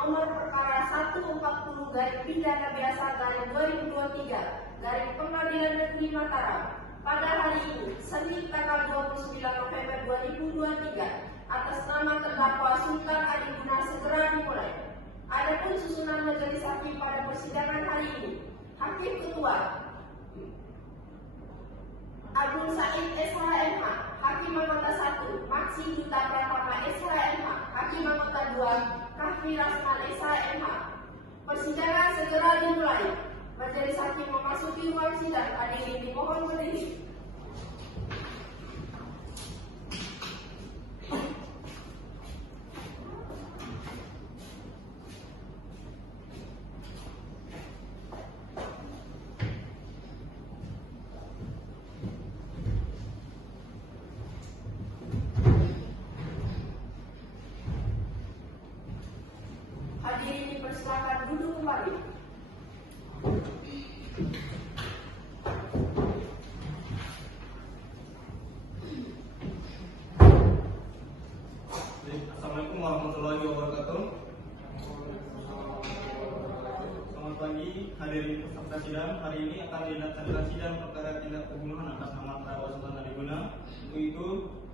nomor perkara 140 garing pidana biasa garing 2023 garing Pengadilan Negeri Mataram pada hari ini, Senin tanggal 29 November 2023 atas nama terdakwa Sultan Adiguna segera dimulai. Adapun susunan majelis hakim pada persidangan hari ini, Hakim Ketua Agung Said SHMH, Hakim Anggota 1 Maksi Duta Pratama SHMH, Hakim Anggota 2 Kahfi Rasman SHMH. Persidangan segera dimulai. Majelis hakim memasuki ruang sidang. Hadirin dimohon berdiri. Hadirin dipersilakan duduk kembali. Assalamualaikum warahmatullahi wabarakatuh. Selamat pagi, hadirin peserta sidang. Hari ini akan dilaksanakan sidang perkara tindak pembunuhan atas nama terdakwa Sultan Adiguna. Untuk itu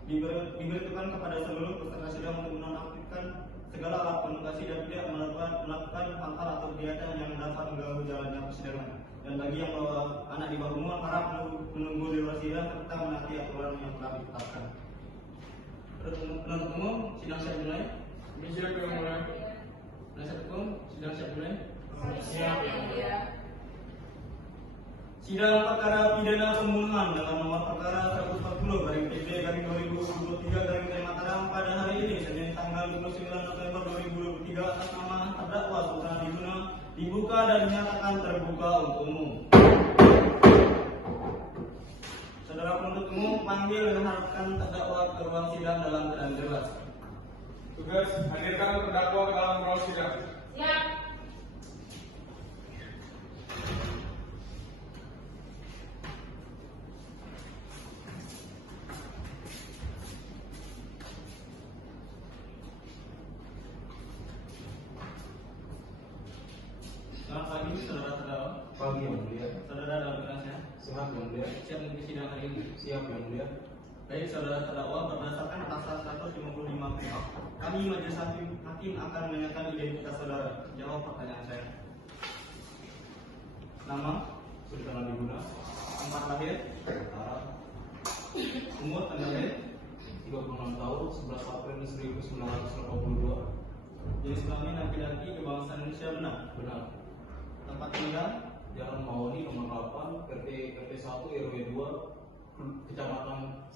diberitakan kepada seluruh peserta sidang untuk menonaktifkan segala alat komunikasi dan tidak melakukan hal-hal atau kegiatan yang dapat mengganggu jalannya persidangan. Dan bagi yang membawa anak di bawah umur, harap menunggu di luar sidang serta menaati aturan yang telah ditetapkan. Penuntut umum, sidang siap dimulai. Siap yang mulia. Penasihat hukum, sidang siap dimulai. Siap yang mulia. Sidang perkara pidana pembunuhan dengan nomor perkara 140 garing PD garing 2023 garing Mataram pada hari ini, Senin tanggal 29 November 2023 atas nama terdakwa Sultan Adiguna dibuka dan dinyatakan terbuka untuk umum. Saudara penuntut umum panggil dan harapkan terdakwa ke ruang sidang dalam keadaan jelas. Tugas hadirkan terdakwa ke dalam ruang sidang. Siap. Selamat pagi, saudara terdakwa. Pagi yang mulia. Saudara dalam keadaan sehat? Sehat yang mulia. Siap untuk sidang hari ini. Siap yang mulia. Baik, saudara terdakwa, berdasarkan pasal 155 KUHP, kami majelis hakim akan menanyakan identitas saudara. Jawab pertanyaan saya. Nama, Sultan Adiguna. tempat lahir, Utara. umur, tanggal lahir, 36 tahun, 11 April 1982. jenis kelamin laki-laki, kebangsaan Indonesia, benar. Benar. Tempat tinggal, Jalan Mahoni nomor 8, RT 1 RW 2, Kecamatan.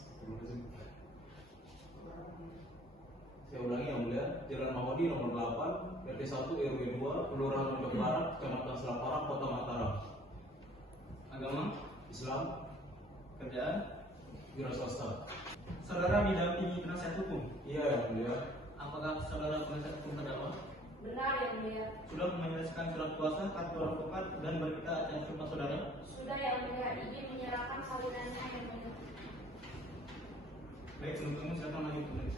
Saya ulangi yang mulia. Jalan Mahoni nomor 8, RT 1 RW 2, Kelurahan Pondok Barat, Kecamatan Selaparang, Kota Mataram. agama, Islam, kerjaan. wira swasta. Saudara didampingi penasihat hukum. Iya yang mulia. Apakah saudara penasihat hukum terdakwa Benar yang mulia. sudah menyelesaikan surat kuasa, kartu advokat, dan berita acara sumpah saudara? Sudah yang mulia. Izin menyerahkan salinannya yang mulia. Baik, penuntut umum silakan maju ke majelis.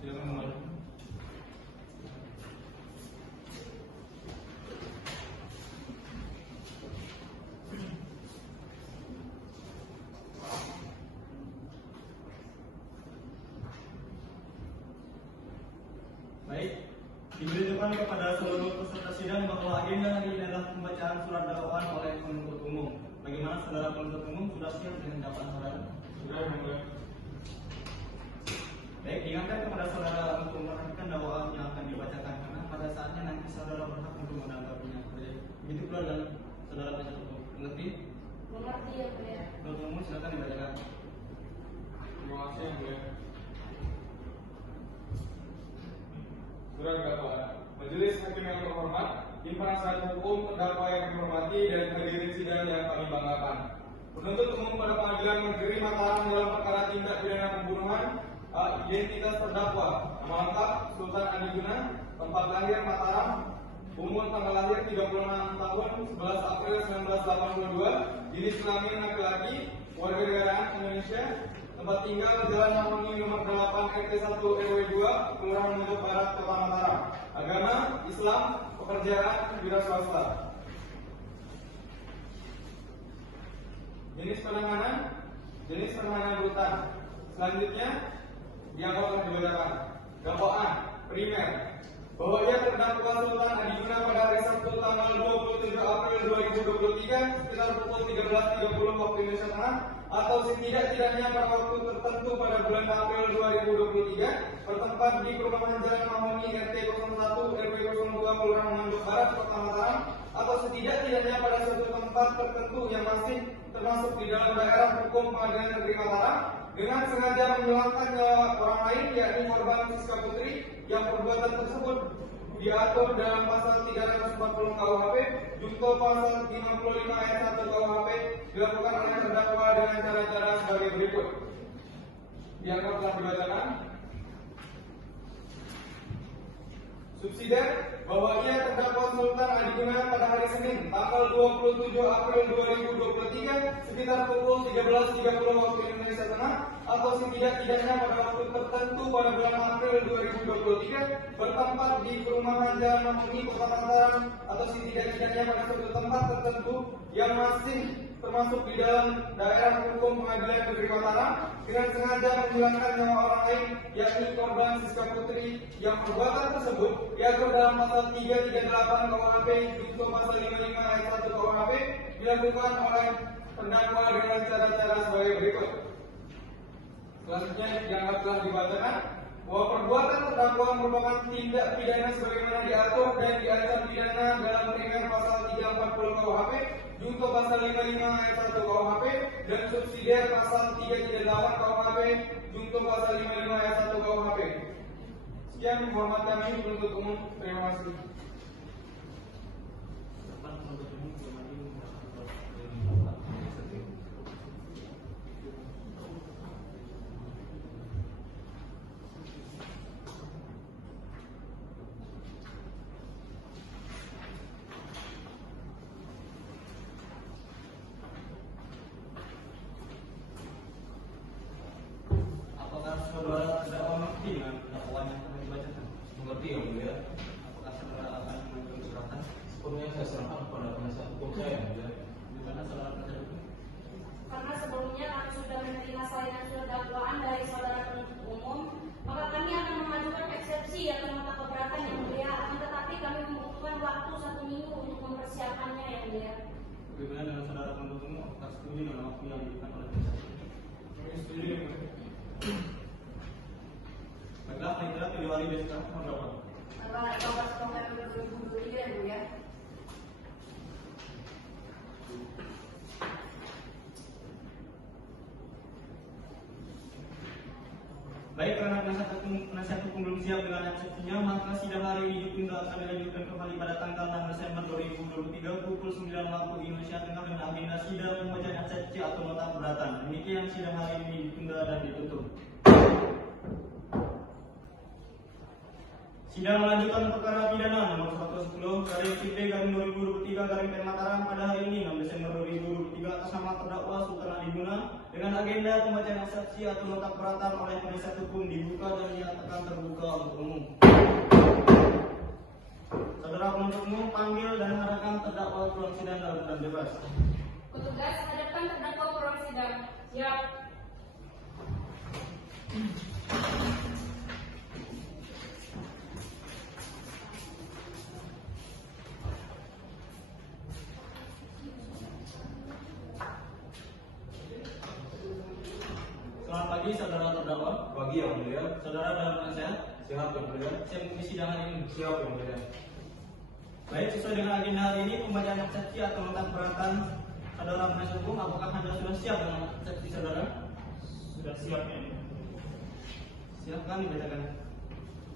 Silakan mulai. Baik, diberitakan kepada seluruh peserta sidang bahwa agenda hari ini adalah pembacaan surat dakwaan oleh penuntut umum. Bagaimana saudara penuntut umum, sudah siap dengan dakwaan saudara? Sudah yang mulia. Baik, diingatkan kepada saudara untuk memperhatikan dakwaan yang akan dibacakan karena pada saatnya nanti saudara berhak untuk menanggapinya. Begitu pula dengan saudara penasihat hukum. Mengerti? Mengerti yang mulia. Penuntut umum silakan dibacakan. Terima kasih yang mulia. Surat dakwaan. Majelis Hakim yang terhormat, tim penasihat hukum, terdakwa yang kami hormati, dan hadirin sidang yang kami banggakan. Penuntut umum pada pengadilan negeri Mataram dalam perkara tindak pidana pembunuhan. Identitas terdakwa: nama lengkap Sultan Adi Guna, tempat lahir Mataram, umur tanggal lahir 36 tahun 11 April 1982, jenis kelamin laki-laki, warga negara Indonesia, tempat tinggal Jalan Mahoni nomor 8 RT 1 RW 2, Kelurahan Mojok Barat, Kota Mataram. Agama Islam, pekerjaan wira swasta. Jenis penahanan rutan. Selanjutnya dianggap telah dibacakan. Dakwaan primer bahwa ia terdakwa Sultan Adi Guna pada hari Sabtu tanggal 27 April 2023 sekitar pukul 13.30 waktu Indonesia Tengah atau setidak-tidaknya pada waktu tertentu pada bulan April 2023 bertempat di perumahan Jalan Mahoni RT 01 RW 02 Kelurahan Mojok Barat, Kota Mataram, atau setidak-tidaknya pada suatu tempat tertentu yang masih termasuk di dalam daerah hukum Pengadilan Negeri Mataram dengan sengaja menghilangkan nyawa orang lain, yakni korban Siska Putri, yang perbuatan tersebut diatur dalam pasal 340 KUHP junto pasal 55 ayat 1 KUHP dilakukan oleh terdakwa dengan cara-cara sebagai berikut. Dianggap telah dibacakan. Subsidiar bahwa ia terdakwa Sultan Adi Guna pada hari Senin tanggal 27 April 2023 sekitar pukul 13.30 waktu Indonesia Tengah atau setidak-tidaknya pada waktu tertentu pada bulan April 2023 bertempat di perumahan Jalan Mahoni, Kota Mataram, atau setidak-tidaknya pada suatu tempat tertentu yang masih termasuk di dalam daerah hukum Pengadilan Negeri Mataram dengan sengaja menghilangkan nyawa orang lain, yakni korban Siska Putri, yang perbuatan tersebut diatur dalam pasal 338 KUHP junto pasal 55 ayat 1 KUHP dilakukan oleh terdakwa dengan cara-cara sebagai berikut. Selanjutnya dianggap telah dibacakan bahwa perbuatan terdakwa merupakan tindak pidana sebagaimana diatur dan diancam pidana dalam primer pasal 340 KUHP junto pasal 55 ayat 1 KUHP dan subsidiar pasal 338 KUHP junto pasal 55 ayat 1 KUHP. Sekian hormat kami penuntut umum. Terima kasih. Apakah saudara terdakwa mengerti dengan dakwaan yang telah dibacakan? Mengerti yang mulia? Apakah saudara akan mengajukan keberatan? Sepenuhnya saya serahkan kepada penasihat hukum saya yang mulia. Di mana saudara penasihat hukum? Karena sebelumnya kami sudah menerima salinan surat dakwaan dari saudara penuntut umum, maka kami akan mengajukan eksepsi atau nota keberatan yang mulia, akan tetapi kami membutuhkan waktu 1 minggu untuk mempersiapkannya yang mulia. Bagaimana dengan saudara penuntut umum? Apakah setuju dengan waktu yang diberikan oleh penasihat hukum? Kami setuju yang mulia. Baiklah, saya kira tujuh hari besok mohon dapat. Tanggal 18 November 2023 yang mulia. Baik, karena penasihat hukum belum siap dengan eksepsinya, maka sidang hari ini ditunda akan dilanjutkan kembali pada tanggal 6 Desember 2023 pukul 9 waktu Indonesia Tengah dengan agenda sidang pembacaan eksepsi atau nota keberatan. Demikian sidang hari ini ditunda dan ditutup. Sidang lanjutan perkara pidana nomor 110 garing IP garing 2023 garing PN Mataram pada hari ini 6 Desember 2023 atas nama terdakwa Sultan Adi Guna dengan agenda pembacaan eksepsi atau nota keberatan oleh penasihat hukum dibuka dan dinyatakan terbuka untuk umum. Saudara penuntut umum panggil dan hadapkan terdakwa ke ruang sidang dalam keadaan bebas. Petugas hadapkan terdakwa ke ruang sidang. Siap. Selamat pagi saudara terdakwa. Pagi yang mulia. Saudara dalam penasihat Siap yang mulia. siap mengisi sidang hari ini. Siap yang mulia. Baik, sesuai dengan agenda hari ini pembacaan eksepsi atau nota keberatan saudara penasihat hukum, apakah Anda sudah siap dengan eksepsi saudara? Sudah siap ya. Silakan dibacakan.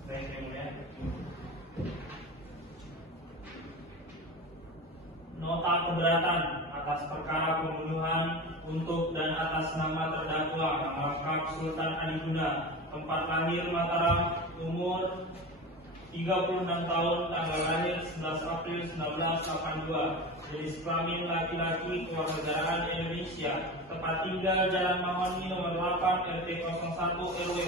Baik, yang mulia. nota keberatan atas perkara pembunuhan untuk dan atas nama terdakwa nama lengkap Sultan Adiguna, tempat lahir Mataram, umur 36 tahun, tanggal lahir 11 April 1982, jenis kelamin laki-laki, kewarganegaraan Indonesia, tempat tinggal Jalan Mahoni nomor 8 RT 01 RW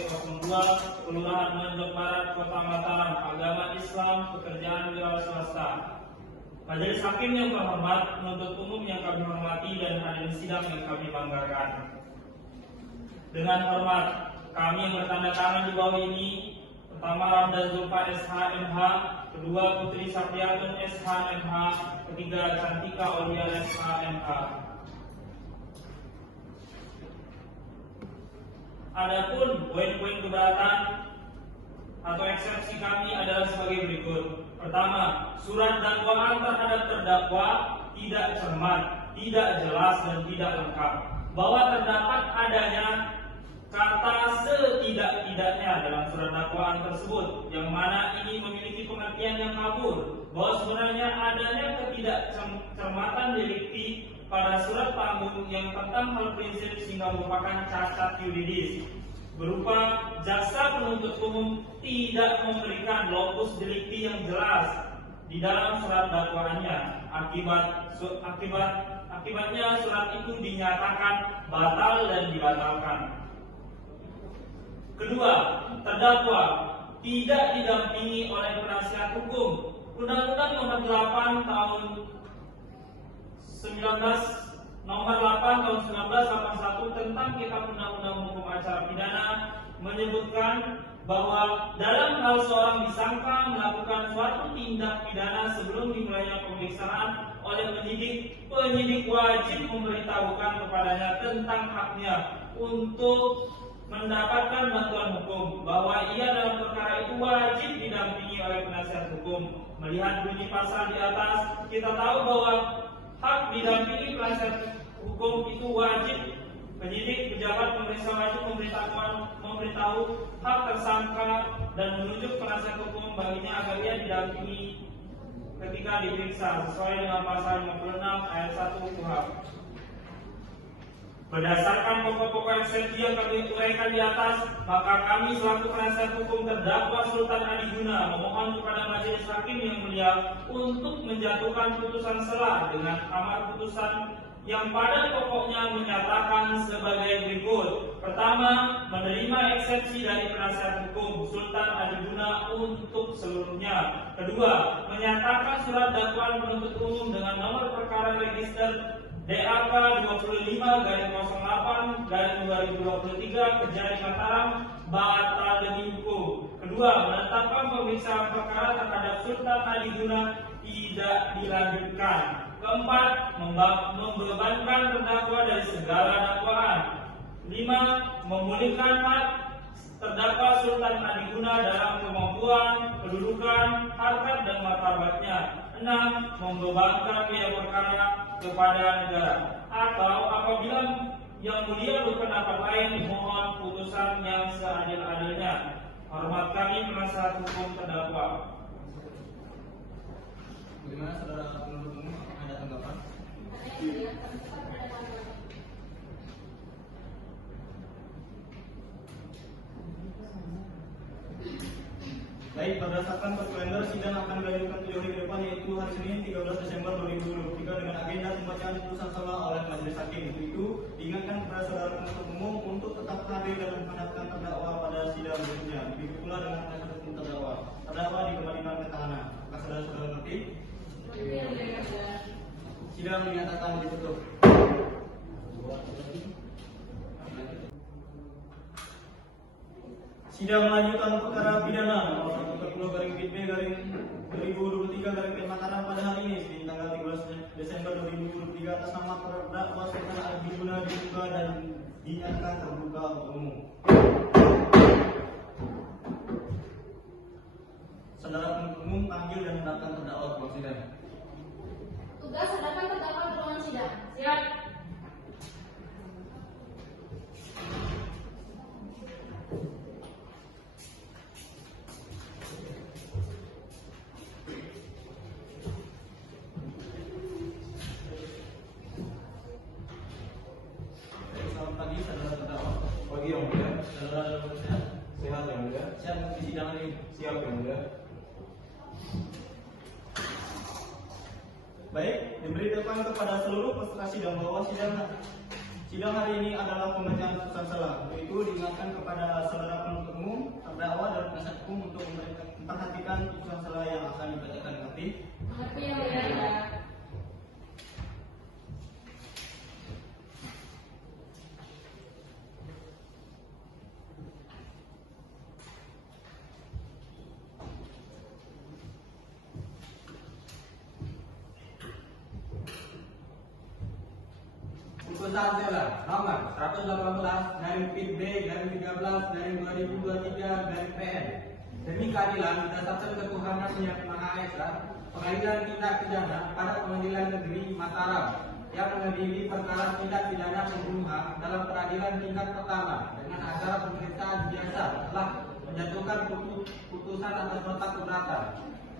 02 Kelurahan Monjok Barat Kota Mataram, agama Islam, pekerjaan wira swasta. Majelis hakim yang terhormat, penuntut umum yang kami hormati, dan hadirin sidang yang kami banggakan. Dengan hormat, kami yang bertanda tangan di bawah ini, pertama Ramdan Zulfa SH.MH, kedua Putri Sapriatun SH.MH, ketiga Cantika Aulia SH.MH. Adapun poin-poin keberatan atau eksepsi kami adalah sebagai berikut. Pertama, surat dakwaan terhadap terdakwa tidak cermat, tidak jelas, dan tidak lengkap. Bahwa terdapat adanya kata setidak-tidaknya dalam surat dakwaan tersebut, yang mana ini memiliki pengertian yang kabur, bahwa sebenarnya adanya ketidakcermatan delikti pada surat panggung yang tentang hal prinsip sehingga merupakan cacat yuridis, berupa jaksa penuntut umum tidak memberikan lokus delikti yang jelas di dalam surat dakwaannya. Akibatnya surat itu dinyatakan batal dan dibatalkan. Kedua, terdakwa tidak didampingi oleh penasihat hukum. Undang-Undang Nomor 8 Tahun 1981 tentang Kitab Undang-Undang Hukum Acara Pidana menyebutkan bahwa dalam hal seorang disangka melakukan suatu tindak pidana sebelum dimulainya pemeriksaan oleh penyidik wajib memberitahukan kepadanya tentang haknya untuk mendapatkan bantuan hukum, bahwa ia dalam perkara itu wajib didampingi oleh penasihat hukum. Melihat bunyi pasal di atas, kita tahu bahwa hak didampingi penasihat hukum itu wajib. Penyidik, pejabat, pemeriksa wajib memberitahu hak tersangka dan menunjuk penasihat hukum baginya agar ia didampingi ketika diperiksa sesuai dengan pasal 56 ayat 1 KUHP. Berdasarkan pokok-pokok eksepsi yang kami uraikan di atas, maka kami selaku penasihat hukum terdakwa Sultan Adiguna memohon kepada majelis hakim yang mulia untuk menjatuhkan putusan sela dengan amar putusan yang pada pokoknya menyatakan sebagai berikut. Pertama, menerima eksepsi dari penasihat hukum Sultan Adiguna untuk seluruhnya. Kedua, menyatakan surat dakwaan penuntut umum dengan nomor perkara register DAK 25-08-2023 Kejari Mataram batal demi hukum. Kedua, menetapkan pemeriksaan perkara terhadap Sultan Adiguna tidak dilanjutkan. Keempat, membebankan terdakwa dari segala dakwaan. 5. Memulihkan hak terdakwa Sultan Adiguna dalam kemampuan, kedudukan, harkat, dan martabatnya. 6. Membebankan biaya perkara kepada negara. Atau apabila yang mulia berpendapat lain, mohon putusan yang seadil-adilnya. Hormat kami penasihat hukum terdakwa. Bagaimana saudara penuntut umum, ada tanggapan? Baik, berdasarkan kalender sidang akan dilanjutkan 7 hari ke depan, yaitu hari Senin 13 Desember 2023 dengan agenda pembacaan putusan sela oleh majelis hakim. Itu diingatkan kepada saudara penuntut umum untuk tetap hadir dan menghadapkan terdakwa pada sidang berikutnya. Begitu pula dengan penasihat hukum terdakwa. Terdakwa dikembalikan ke tahanan. Apakah saudara-saudara mengerti? Sidang dinyatakan ditutup. Sidang lanjutan perkara pidana nomor 140/B/2023 Mataram pada hari ini, Senin tanggal 13 Desember 2023 atas nama terdakwa Sultan Adiguna dibuka dan dinyatakan terbuka untuk umum. Saudara penuntut umum panggil dan mendatangkan terdakwa ke ruang sidang. Tugas sedangkan terdakwa ke ruang sidang. Siap. pagi, saudara terdakwa. Pagi yang mulia. Saudara sehat? Sehat yang mulia. Siap di sidang ini. Siap yang mulia. Baik, diberitakan kepada seluruh peserta sidang bahwa sidang hari ini adalah pembacaan putusan salah, yaitu diingatkan kepada saudara penuntut umum, terdakwa dan penasihat hukum untuk memperhatikan putusan salah yang akan dibacakan nanti. Mengerti yang mulia. Putusan selah nomor 118 garing PIT B garing 13 garing 2023 garing PN. Demi keadilan berdasarkan ketuhanan yang Maha Esa, Pengadilan Tindak Pidana pada Pengadilan Negeri Mataram yang mengadili perkara tindak pidana pembunuhan dalam peradilan tingkat pertama dengan acara pemeriksaan biasa telah menjatuhkan putusan atas nota keberatan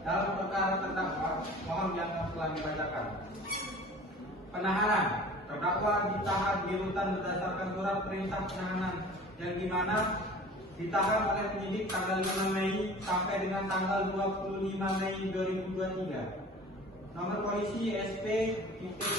dalam perkara terdakwa. Mohon yang telah dibacakan. Penahanan. Terdakwa ditahan di rutan berdasarkan surat perintah penahanan yang dimana ditahan oleh penyidik tanggal 5 Mei sampai dengan tanggal 25 Mei 2023. Nomor polisi SP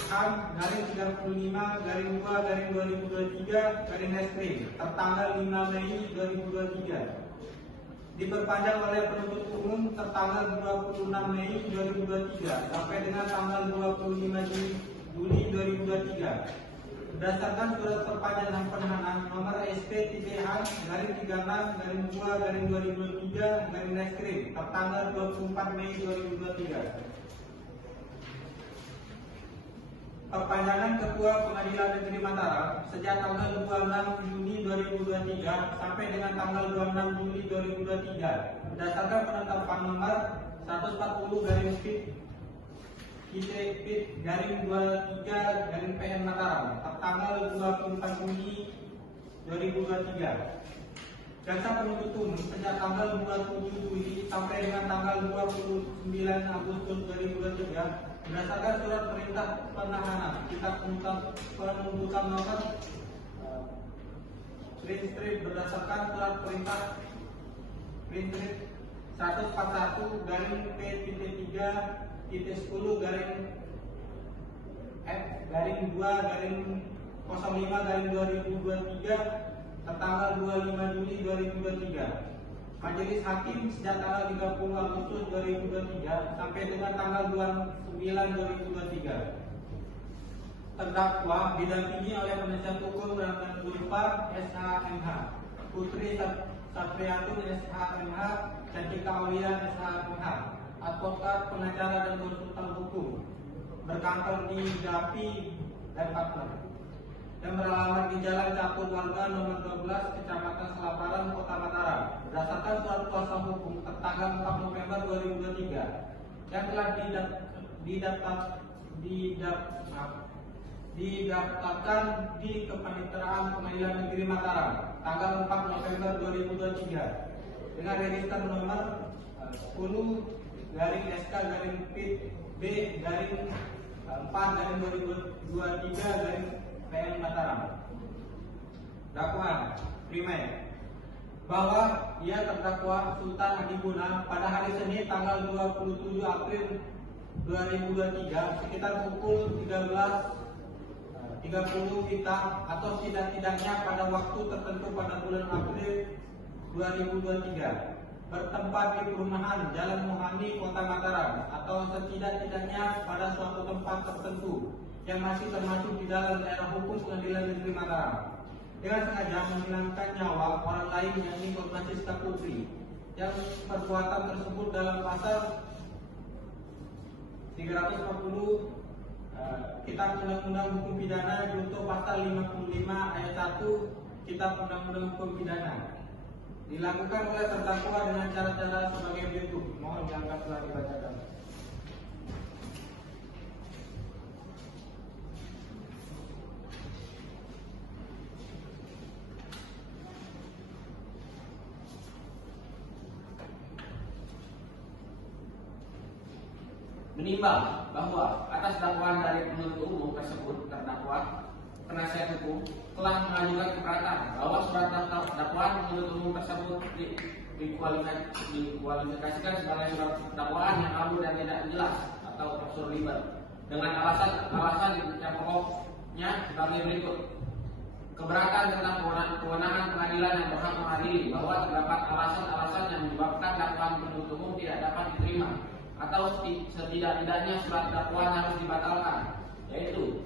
Ham garing 35 garing 2 garing 2023 garing Reskrim tertanggal 5 Mei 2023. Diperpanjang oleh penuntut umum tertanggal 26 Mei 2023 sampai dengan tanggal 25 Juli 2023. Berdasarkan surat perpanjangan penahanan nomor SP TPH garing 36 garing 2 garing 2023 garing Reskrim tertanggal 24 Mei 2023. Perpanjangan Ketua Pengadilan Negeri Mataram sejak tanggal 26 Juni 2023 sampai dengan tanggal 26 Juli 2023 berdasarkan penetapan nomor 140 garing PIT garing 23 garing PN Mataram tanggal 24 Juni 2023. Jaksa penuntut umum sejak tanggal 27 Juli sampai dengan tanggal 29 Agustus 2023 berdasarkan surat perintah penahanan kitab penuntutan nomor Print berdasarkan surat perintah Print 141 garing P.3 10 garing F garing 2 garing 05 garing 2023 tertanggal 25 Juli 2023. Majelis Hakim sejak tanggal 30 Agustus 2023 sampai dengan tanggal 29 2023. Terdakwa didampingi oleh penasihat hukum dengan berupa SHMH, Putri Sapriatun SHMH, Cantika Aulia SHMH, advokat, pengacara dan konsultan hukum berkantor di Gapi dan Partner yang beralamat di Jalan Catur Warga nomor 12 Kecamatan Selaparan Kota Mataram berdasarkan surat kuasa hukum tertanggal 4 November 2023 yang telah didaftarkan di Kepaniteraan Pengadilan Negeri Mataram tanggal 4 November 2023 dengan register nomor 10 garing SK garing PIT B garing 4 garing 2023 garing PN Mataram. Dakwaan primer bahwa ia terdakwa Sultan Adiguna pada hari Senin tanggal 27 April 2023 sekitar pukul 13.30 WITA atau setidak-tidaknya pada waktu tertentu pada bulan April 2023 bertempat di perumahan Jalan Muhani, Kota Mataram, atau setidak-tidaknya pada suatu tempat tertentu yang masih termasuk di dalam daerah hukum Pengadilan Negeri Mataram dengan sengaja menghilangkan nyawa orang lain yakni korban Siska Putri yang perbuatan tersebut dalam pasal 340 Kitab Undang-Undang Hukum Pidana junto pasal 55 ayat 1 Kitab Undang-Undang Hukum Pidana dilakukan oleh terdakwa dengan cara-cara sebagai berikut. Mohon diangkat telah dibacakan. Menimbang bahwa atas dakwaan dari penuntut umum tersebut terdakwa penasihat hukum telah mengajukan keberatan bahwa surat dakwaan penuntut umum tersebut dikualifikasikan sebagai surat dakwaan yang ambil dan tidak jelas atau absurd dengan alasan yang pokoknya sebagai berikut. Keberatan tentang kewenangan pengadilan yang berhak mengadili bahwa terdapat alasan-alasan yang menyebabkan dakwaan penuntut umum tidak dapat diterima atau setidak-tidaknya surat dakwaan harus dibatalkan, yaitu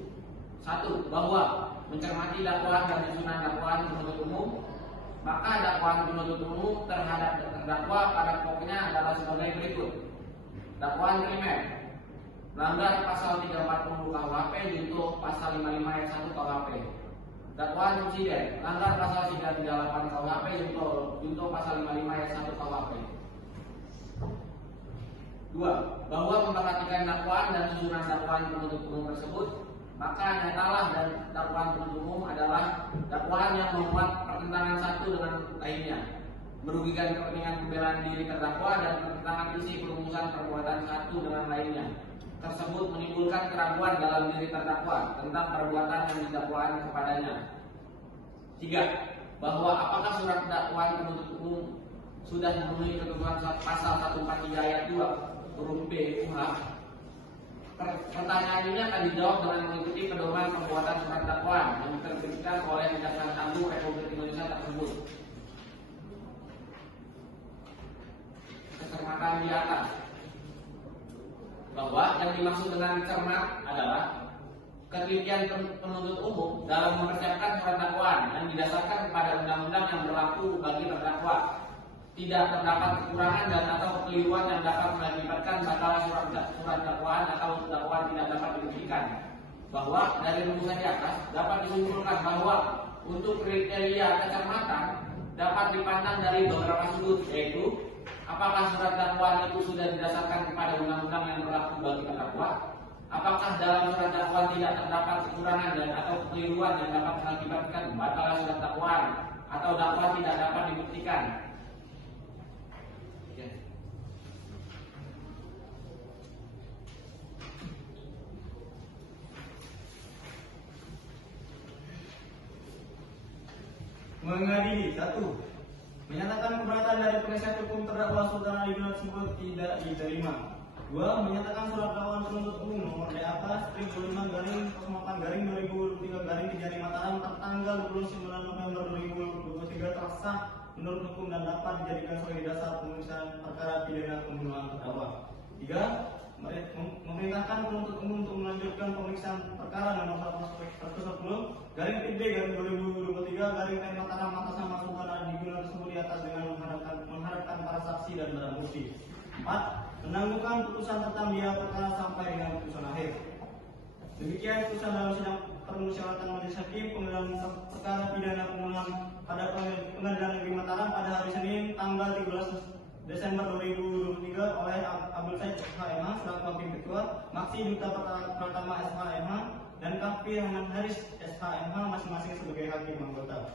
1. Bahwa mencermati dakwaan dan susunan dakwaan penuntut umum, maka dakwaan penuntut umum terhadap terdakwa pada pokoknya adalah sebagai berikut. Dakwaan primer, melanggar pasal 340 KUHP junto pasal 55 ayat 1 KUHP. Dakwaan subsiden, melanggar pasal 338 KUHP junto pasal 55 ayat 1 KUHP. 2. Bahwa memperhatikan dakwaan dan susunan dakwaan penuntut umum tersebut, maka nyatalah dan dakwaan penuntut umum adalah dakwaan yang membuat pertentangan satu dengan lainnya, merugikan kepentingan pembelaan diri terdakwa dan pertentangan isi perumusan perbuatan satu dengan lainnya. Tersebut menimbulkan keraguan dalam diri terdakwa tentang perbuatan yang didakwaan kepadanya. 3. Bahwa apakah surat dakwaan penuntut umum sudah memenuhi ketentuan pasal 143 ayat 2 huruf B KUHP. Pertanyaan ini akan dijawab dengan mengikuti pedoman pembuatan surat dakwaan yang diterbitkan oleh Kejaksaan Agung Republik Indonesia tersebut. Kecermatan di atas, bahwa yang dimaksud dengan cermat adalah ketelitian penuntut umum dalam mempersiapkan surat dakwaan yang didasarkan kepada undang-undang yang berlaku bagi terdakwa. Tidak terdapat kekurangan dan atau kekeliruan yang dapat mengakibatkan batal surat dakwaan atau dakwaan tidak dapat dibuktikan. Bahwa dari rumusan di atas dapat disimpulkan bahwa untuk kriteria kecermatan dapat dipandang dari beberapa sudut, yaitu apakah surat dakwaan itu sudah didasarkan kepada undang-undang yang berlaku bagi terdakwa, apakah dalam surat dakwaan tidak terdapat kekurangan dan atau kekeliruan yang dapat mengakibatkan batal surat dakwaan atau dakwaan tidak dapat dibuktikan. Mengadili 1. Menyatakan keberatan dari penasihat hukum terdakwa Sultan Ali Guna tersebut tidak diterima. 2. Menyatakan surat dakwaan penuntut umum nomor DA/25/08/2023 Kejari Mataram tertanggal 29 November 2023 tersah menurut hukum dan dapat dijadikan sebagai dasar pemeriksaan perkara pidana pembunuhan terdakwa. 3. Memerintahkan penuntut umum untuk melanjutkan pemeriksaan perkara nomor 110/PB/2023 Mataram atas nama Sultan Ali Guna tersebut di atas dengan mengharapkan para saksi dan barang bukti. 4. Menangguhkan putusan tentang dia perkara sampai dengan putusan akhir. Demikian putusan dalam sidang permusyawaratan majelis hakim pengadilan perkara pidana pembunuhan pada Pengadilan Negeri Mataram pada hari Senin tanggal 13 Desember 2023 oleh Abdul Said SHMH selaku hakim ketua, Maksi Duta Pratama SHMH, dan Kafi Rahman Haris SHMH masing-masing sebagai hakim anggota.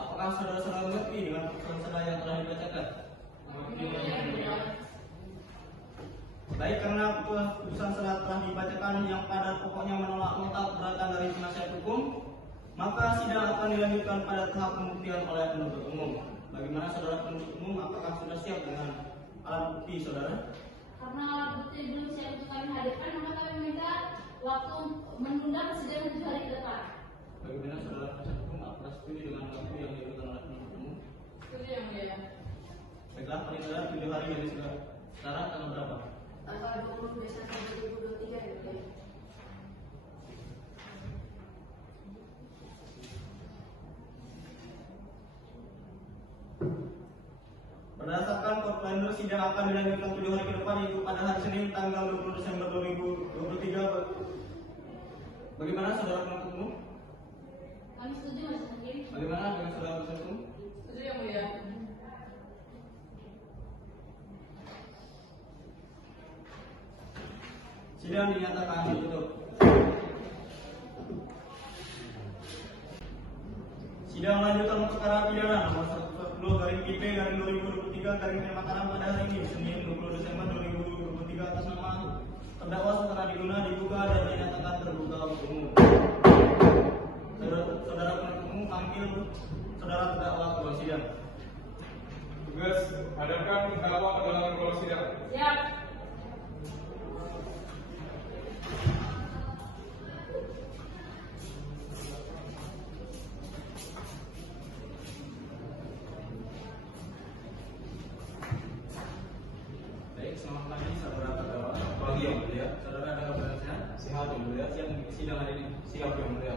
Apakah saudara-saudara mengerti dengan putusan saudara yang telah dibacakan? Baik, karena putusan saudara telah dibacakan yang pada pokoknya menolak nota keberatan dari penasihat hukum, maka sidang akan dilanjutkan pada tahap pembuktian oleh penuntut umum. Bagaimana saudara penuntut umum, apakah sudah siap dengan alat bukti saudara? Karena alat bukti belum siap untuk kami hadirkan, maka kami minta waktu menunda persidangan 7 hari ke depan. Bagaimana saudara penasihat hukum, apakah setuju dengan waktu yang diajukan oleh penuntut umum? Setuju yang mulia. Baiklah, paling saudara 7 hari dari sekarang tanggal berapa? Tanggal 20 Desember 2023 ya, Pak. Berdasarkan koordinator sidang akan dilanjutkan 7 hari ke depan, yaitu pada hari Senin tanggal 20 Desember 2023. Bagaimana saudara penuntut umum? Kami setuju, Mas Hakim. Bagaimana dengan saudara penuntut umum? Setuju yang mulia. Sidang dinyatakan ditutup. Sidang lanjutan perkara pidana nomor 140 garing IP garing 2023 garing PM Mataram pada hari ini Senin 20 Desember 2023 atas nama terdakwa Sultan Adiguna dibuka dan dinyatakan terbuka untuk umum. Saudara penuntut umum panggil saudara terdakwa ke ruang sidang. Tugas hadapkan terdakwa ke dalam ruang sidang. Siap. Baik, selamat pagi saudara terdakwa. Pagi yang mulia. Saudara ada kabar sehat? Sehat yang mulia. Siap mengikuti sidang hari ini. Siap yang mulia.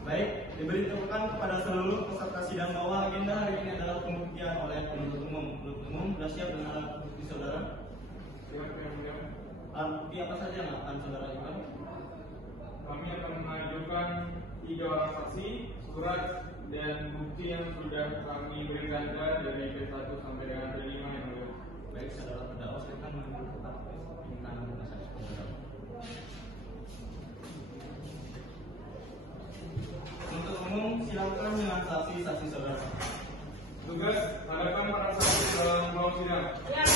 Baik, diberitahukan kepada seluruh peserta sidang bahwa agenda hari ini adalah pembuktian oleh penuntut umum. Penuntut umum sudah siap dengan alat bukti saudara. Siap yang mulia. Alat bukti apa saja yang akan saudara ajukan? Kami akan mengajukan 3 saksi, surat dan bukti yang sudah kami berikan dari P1 sampai dengan P5 yang mulia. Baik, saudara terdakwa silakan menunjuk tempat permintaan saksi saudara. Untuk umum silakan dengan saksi saudara. Tugas hadapkan para saksi dalam ruang sidang. Siap.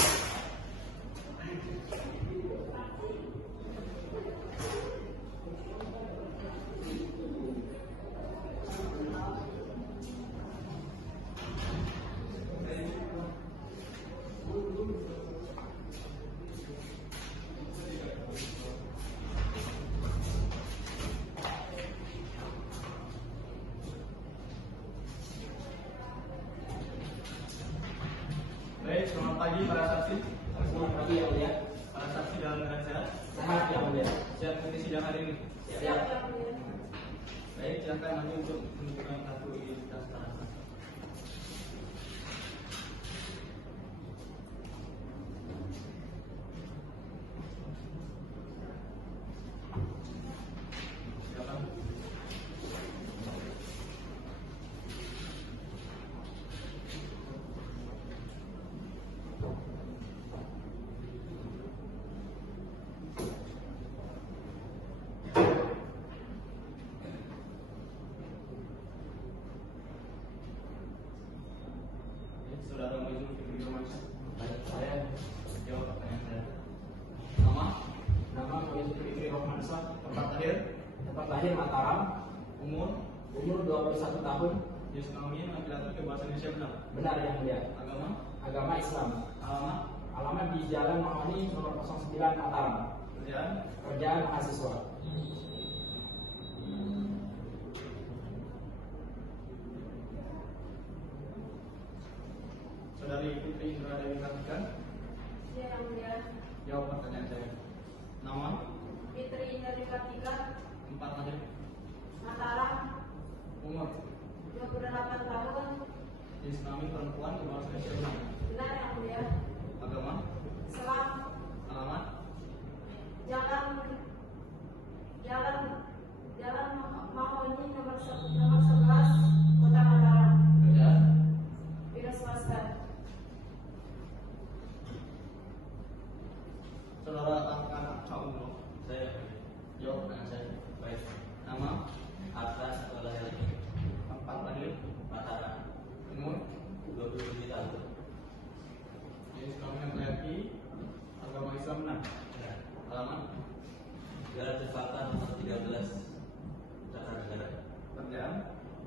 Baik, selamat pagi para saksi. Selamat pagi yang mulia. Para saksi dalam keadaan sehat. Sehat yang mulia. Siap mengikuti sidang hari ini. Siap yang mulia. Baik, silakan maju untuk menunjukkan kartu identitas para saksi. Silakan. Saudara maju ke Romansa. Baik, saya Jawab pertanyaan saya. Nama, nama Zulkifli Rohmansyah, tempat lahir, tempat lahir Mataram, umur, umur 21 tahun, jenis kelamin laki-laki ke bahasa Indonesia benar. benar yang mulia. Agama, Agama Islam. alamat, Alamat di Jalan Mahoni nomor 09 Mataram. kerjaan, Kerjaan mahasiswa. Saudari Putri Indra Dewi Kartika. Siap yang mulia. Jawab pertanyaan saya. Nama, Fitri Indra Kartika, tempat lahir, Mataram, umur, 28 tahun, jenis kelamin perempuan ke bahasa Indonesia benar. benar yang mulia. Agama, Islam, alamat, Jalan Mahoni nomor 11 Kota Mataram, kerjaan, wira swasta. saudara akan Allah. Saya Jawab pertanyaan saya. baik. Nama, Atas lahir tempat lahir, Mataram umur, 27 tahun. jenis kelamin laki-laki, agama Islam benar. Alamat, Jalan Selatan nomor 13 Jakarta Negara. kerjaan,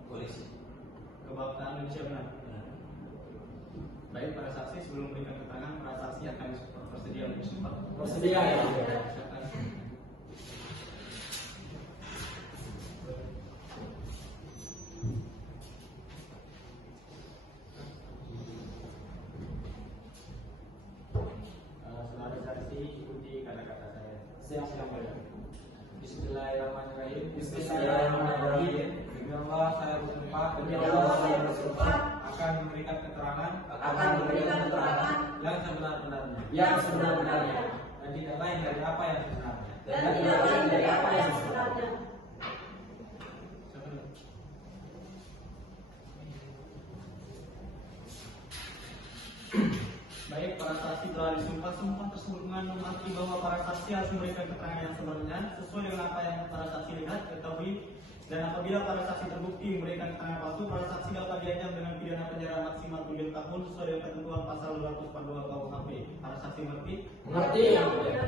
Polisi. kebangsaan Indonesia benar. Baik para saksi, sebelum memberikan keterangan, para saksi akan bersedia untuk sempat. Bersedia yang mulia. Silakan. Saudara saksi ikuti kata-kata saya. Siap yang mulia. Bismillahirrahmanirrahim. Bismillahirrahmanirrahim. Demi Allah saya bersumpah. Demi Allah saya bersumpah Akan memberikan keterangan akan memberikan keterangan yang sebenar-benarnya yang sebenar-benarnya dan tidak lain dari apa yang sebenarnya. dan tidak lain dari apa yang sebenarnya. Silakan. Baik, para saksi telah disumpah, sumpah tersebut mengandung arti bahwa para saksi harus memberikan keterangan yang sebenarnya sesuai dengan apa yang para saksi lihat, ketahui, dan apabila para saksi terbukti memberikan keterangan palsu, para saksi dapat diancam dengan pidana penjara maksimal 7 tahun sesuai dengan ketentuan pasal 242 KUHP. Para saksi mengerti? Mengerti yang mulia.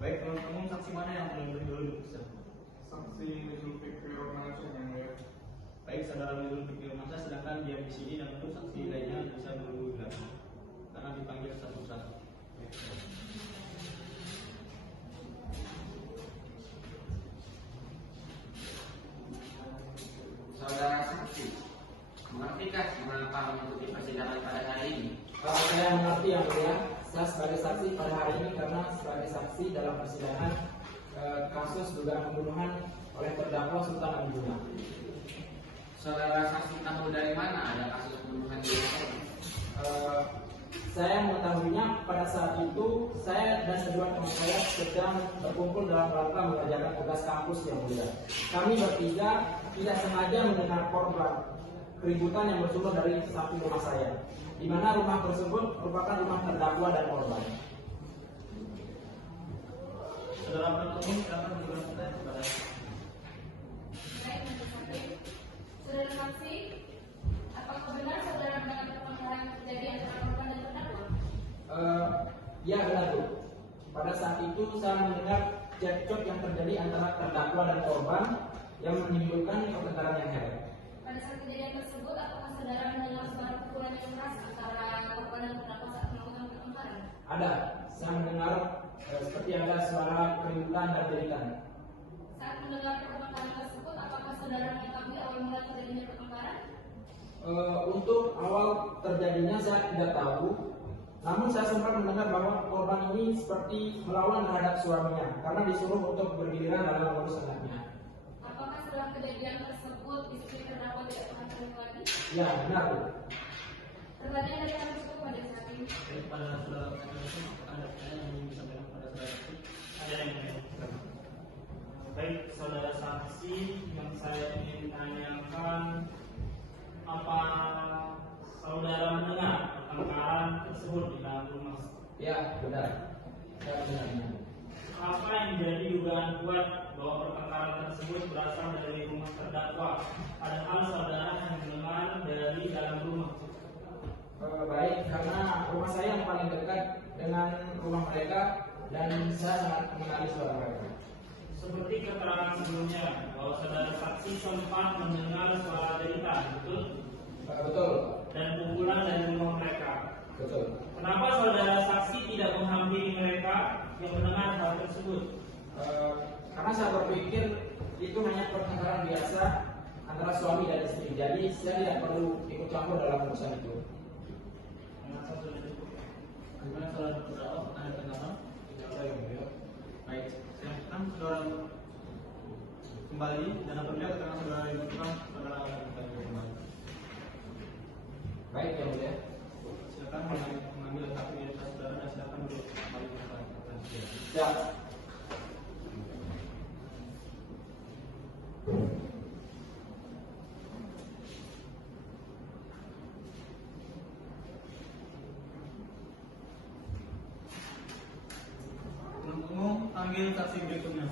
Baik, penuntut umum saksi mana yang paling dulu? Saksi Nurul Fikri Romansyah yang mulia. Baik, saudara Nurul Fikri Romansyah silakan diam di sini dan untuk saksi lainnya bisa menunggu di belakang karena dipanggil satu-satu. Saudara saksi, mengertikah mengapa mengikuti persidangan pada hari ini? Saya mengerti yang mulia. Saya sebagai saksi pada hari ini karena sebagai saksi dalam persidangan kasus dugaan pembunuhan oleh terdakwa Sultan Adiguna. Saudara saksi tahu dari mana ada kasus pembunuhan di Lampung? Saya mengetahuinya pada saat itu saya dan kedua teman saya sedang berkumpul dalam rangka mengerjakan tugas kampus yang mulia. Kami bertiga tidak sengaja mendengar korban keributan yang bersumber dari samping rumah saya, di mana rumah tersebut merupakan rumah terdakwa dan korban. Saudara penuntut umum silakan menunjukkan pertanyaan kepada Baik, Majelis Hakim. Saudara saksi, apakah benar saudara mendengar pertengkaran yang terjadi antara korban dan terdakwa? Ya benar Bu. Pada saat itu saya mendengar cekcok yang terjadi antara terdakwa dan korban yang menimbulkan pertengkaran yang hebat. Pada saat kejadian tersebut, apakah saudara mendengar suara pukulan yang keras antara korban dan terdakwa saat melakukan pertengkaran? Ada, saya mendengar seperti ada suara keributan dan jeritan. Saat mendengar pertengkaran tersebut, apakah saudara mengetahui awal mula terjadinya pertengkaran? Untuk awal terjadinya saya tidak tahu, namun saya sempat mendengar bahwa korban ini seperti melawan terhadap suaminya karena disuruh untuk bergiliran dalam mengurus anaknya. Apakah setelah kejadian tersebut istri terdakwa tidak pernah terlihat lagi? Ya benar Bu. Pertanyaan dari kami cukup pada saat ini. Baik, pada saudara penuntut umum apakah ada pertanyaan yang ingin disampaikan kepada saudara saksi? Ada yang lain? Baik, saudara saksi, yang saya ingin tanyakan, apa saudara mendengar pertengkaran tersebut di dalam rumah? Ya benar. Saya mendengarnya. Apa yang menjadi dugaan kuat bahwa pertengkaran tersebut berasal dari rumah terdakwa, padahal saudara hanya mendengar dari dalam rumah? Baik, karena rumah saya yang paling dekat dengan rumah mereka dan saya sangat mengenali suara mereka. Seperti keterangan sebelumnya bahwa saudara saksi sempat mendengar suara jeritan, betul? Betul, Dan pukulan dari rumah mereka. betul. Kenapa saudara saksi tidak menghampiri mereka yang mendengar hal tersebut? Karena saya berpikir itu hanya pertengkaran biasa antara suami dan istri, jadi saya tidak perlu ikut campur dalam urusan itu. Bagaimana saudara terdakwa ada tanggapan? Baik, silakan saudara kembali dan apabila keterangan saudara dibutuhkan, saudara akan kembali. Baik yang mulia. Silakan mengambil kartu identitas saudara dan silakan duduk kembali ke tempat. Ya. Penuntut umum panggil saksi berikutnya.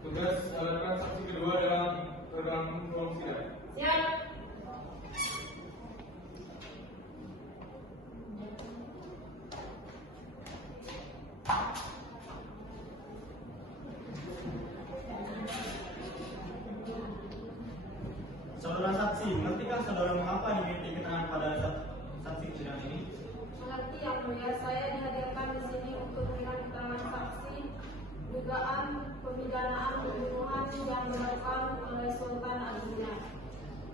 Tugas adakan saksi kedua dalam ruang sidang. Siap. Saudara saksi, mengertikah saudara mengapa diminta keterangan pada saksi sidang ini? Mengerti yang mulia, saya dihadirkan di sini untuk memberikan keterangan saksi dugaan pemidanaan pembunuhan yang dilakukan oleh Sultan Adiguna.